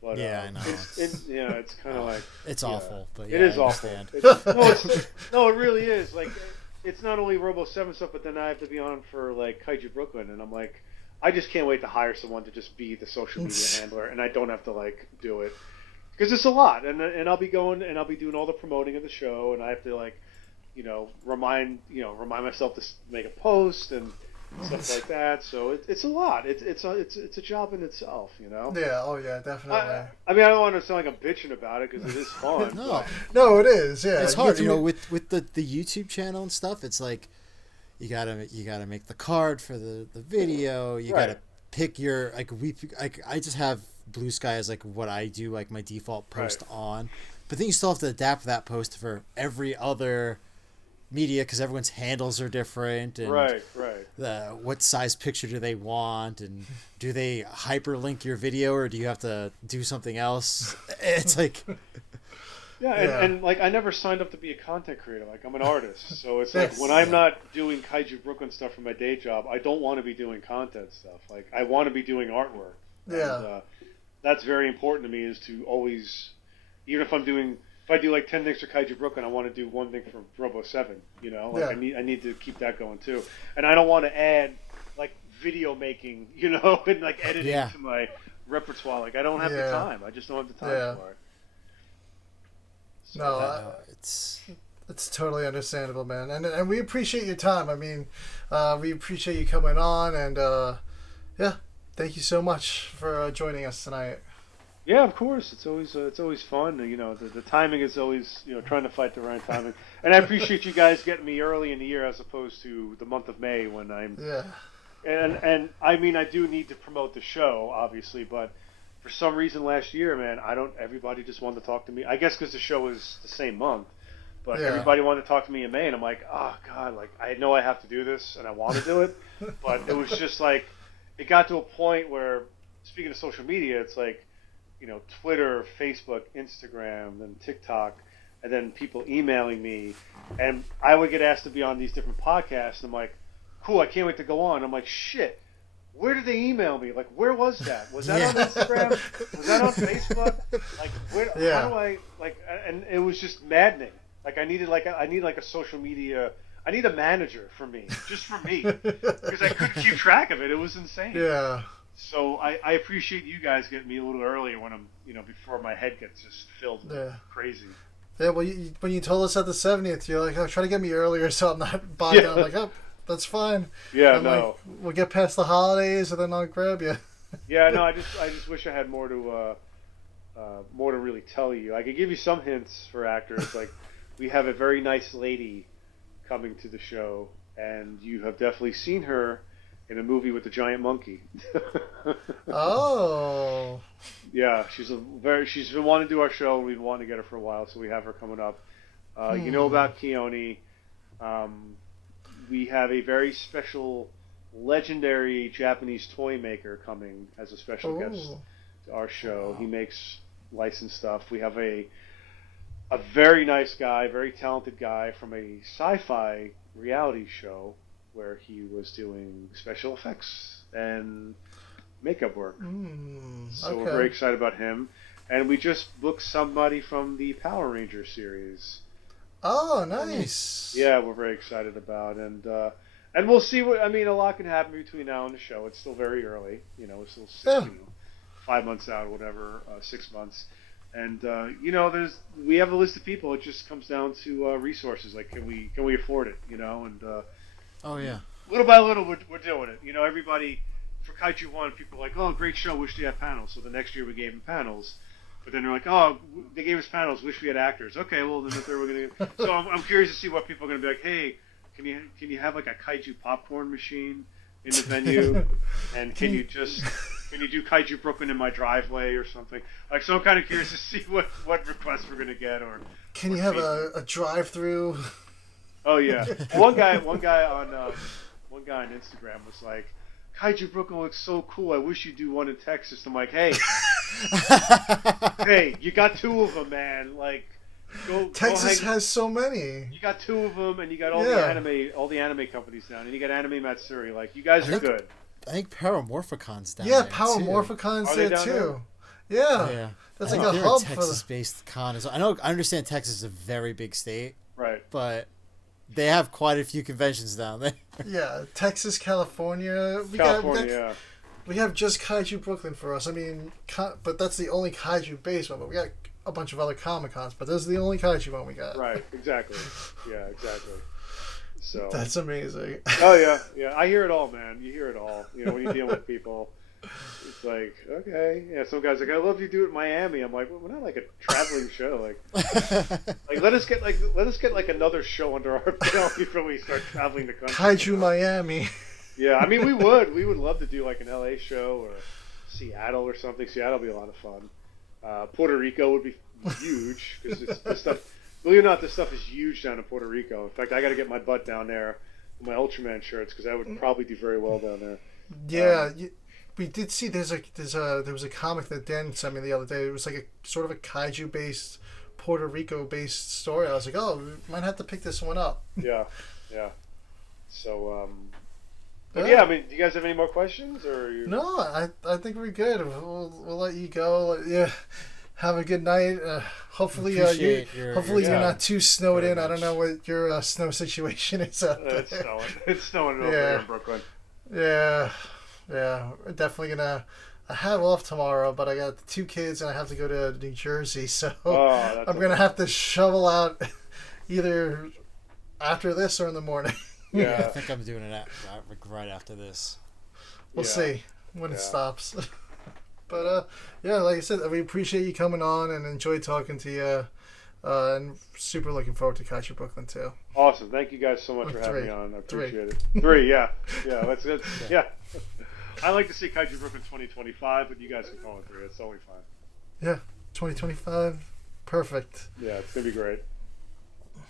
But, yeah, I know. It's kind of it's awful, but it is awful. No, it really is. It's not only Robo7 stuff, but then I have to be on for Kaiju Brooklyn, and I'm like. I just can't wait to hire someone to just be the social media handler, and I don't have to do it. because it's a lot, and I'll be going and I'll be doing all the promoting of the show, and I have to like, remind myself to make a post and stuff like that. So it's a lot. It's a job in itself, Yeah. Oh yeah, definitely. I mean, I don't want to sound like I'm bitching about it because it is fun. No, it is. Yeah, it's hard. With the YouTube channel and stuff, it's like you gotta make the card for the video. You gotta pick your I just have Blue Sky as like what I do, like my default post on, but then you still have to adapt that post for every other media because everyone's handles are different, and what size picture do they want, and do they hyperlink your video or do you have to do something else? It's like and like I never signed up to be a content creator. Like I'm an artist, so it's like when I'm not doing Kaiju Brooklyn stuff for my day job, I don't want to be doing content stuff. Like I want to be doing artwork. And, that's very important to me, is to always, even if I do like 10 things for Kaiju Brooklyn, I want to do one thing for Robo7, I need to keep that going too. And I don't want to add like video making, and like editing to my repertoire. Like I don't have the time. I just don't have the time for it. So it's totally understandable, man. And we appreciate your time. I mean, we appreciate you coming on, and thank you so much for joining us tonight. Yeah, of course. It's always fun. The timing is always trying to fight the right timing. And I appreciate you guys getting me early in the year as opposed to the month of May when I'm. Yeah. And I mean, I do need to promote the show, obviously, but for some reason last year, man, everybody just wanted to talk to me. I guess because the show was the same month, but everybody wanted to talk to me in May, and I'm like, oh God, like I know I have to do this and I want to do it, but it was just like. It got to a point where, speaking of social media, it's like, Twitter, Facebook, Instagram, then TikTok, and then people emailing me, and I would get asked to be on these different podcasts, and I'm like, cool, I can't wait to go on. I'm like, shit, where did they email me? Like, where was that? Was that on Instagram? Was that on Facebook? Like, how do I, like, and it was just maddening. Like, I need a social media. I need a manager for me, just for me, because I couldn't keep track of it. It was insane. Yeah. So I appreciate you guys getting me a little earlier when I'm, before my head gets just filled with crazy. Yeah, well, when you told us at the 70th, you're like, oh, try to get me earlier so I'm not bogged down. I'm like, oh, that's fine. Yeah, like, we'll get past the holidays and then I'll grab you. Yeah, no, I just wish I had more to really tell you. I could give you some hints for actors. Like, we have a very nice lady coming to the show, and you have definitely seen her in a movie with the giant monkey. Oh. Yeah, she's been wanting to do our show, and we've been wanting to get her for a while, so we have her coming up. You know about Keone. We have a very special, legendary Japanese toy maker coming as a special guest to our show. He makes licensed stuff. We have a very nice guy, very talented guy from a sci-fi reality show where he was doing special effects and makeup work. So we're very excited about him. And we just booked somebody from the Power Ranger series. Oh, nice. Yeah, we're very excited about, and we'll see a lot can happen between now and the show. It's still very early, it's still 5 months out or whatever, 6 months. And we have a list of people. It just comes down to resources. Like, can we afford it? And little by little, we're doing it. Everybody for Kaiju 1, people are like, oh, great show. Wish they had panels. So the next year we gave them panels. But then they're like, oh, they gave us panels. Wish we had actors. Okay, well then we're gonna. So I'm curious to see what people are gonna be like. Hey, can you have like a Kaiju popcorn machine in the venue? And can you do Kaiju Brooklyn in my driveway or something? Like, so I'm kind of curious to see what requests we're gonna get. Or can you have a drive-through? Oh yeah, one guy on Instagram was like, Kaiju Brooklyn looks so cool. I wish you'd do one in Texas. I'm like, hey, hey, you got 2 of them, man. Like, Texas has so many. You got 2 of them, and you got all the anime companies down, and you got Anime Matsuri. Like, you guys are good. I think Paramorphicon's down there. Yeah, Paramorphicon's there too. There? Yeah. That's like a hub for Texas-based con. I understand Texas is a very big state, right? But they have quite a few conventions down there. Yeah, Texas, California. We have just Kaiju Brooklyn for us. I mean, but that's the only Kaiju based one. But we got a bunch of other Comic Cons, but this is the only Kaiju one we got. Right. Exactly. Yeah. Exactly. So. That's amazing. Oh yeah, yeah. I hear it all, man. You hear it all. You know, when you deal with people, it's like, okay, yeah. Some guys like, I love you do it in Miami. I'm like, well, we're not like a traveling show. Like let us get like another show under our belt before we start traveling the country. Kaiju Miami. Yeah, I mean, we would love to do like an LA show or Seattle or something. Seattle would be a lot of fun. Puerto Rico would be huge because this stuff. Believe it or not, this stuff is huge down in Puerto Rico. In fact, I got to get my butt down there with my Ultraman shirts because I would probably do very well down there. Yeah, we did see there was a comic that Dan sent me the other day. It was like a sort of a kaiju based, Puerto Rico based story. I was like, oh, we might have to pick this one up. Yeah, yeah. So, but yeah, I mean, do you guys have any more questions or? No, I think we're good. We'll let you go. Yeah. Have a good night. Hopefully, you're not too snowed in. I don't know what your snow situation is out there. It's snowing. It's snowing over here in Brooklyn. Yeah. We're definitely gonna. I have off tomorrow, but I got 2 kids and I have to go to New Jersey, so I'm gonna have to shovel out either after this or in the morning. Yeah, I think I'm doing it right after this. We'll see when it stops. But yeah, like I said, we appreciate you coming on and enjoy talking to you. And super looking forward to Kaiju Brooklyn too. Awesome. Thank you guys so much for having me on. I appreciate it. 3, yeah. That's it. Yeah. I like to see Kaiju Brooklyn 2025, but you guys can call it 3. It's totally fine. Yeah, 2025. Perfect. Yeah, it's going to be great.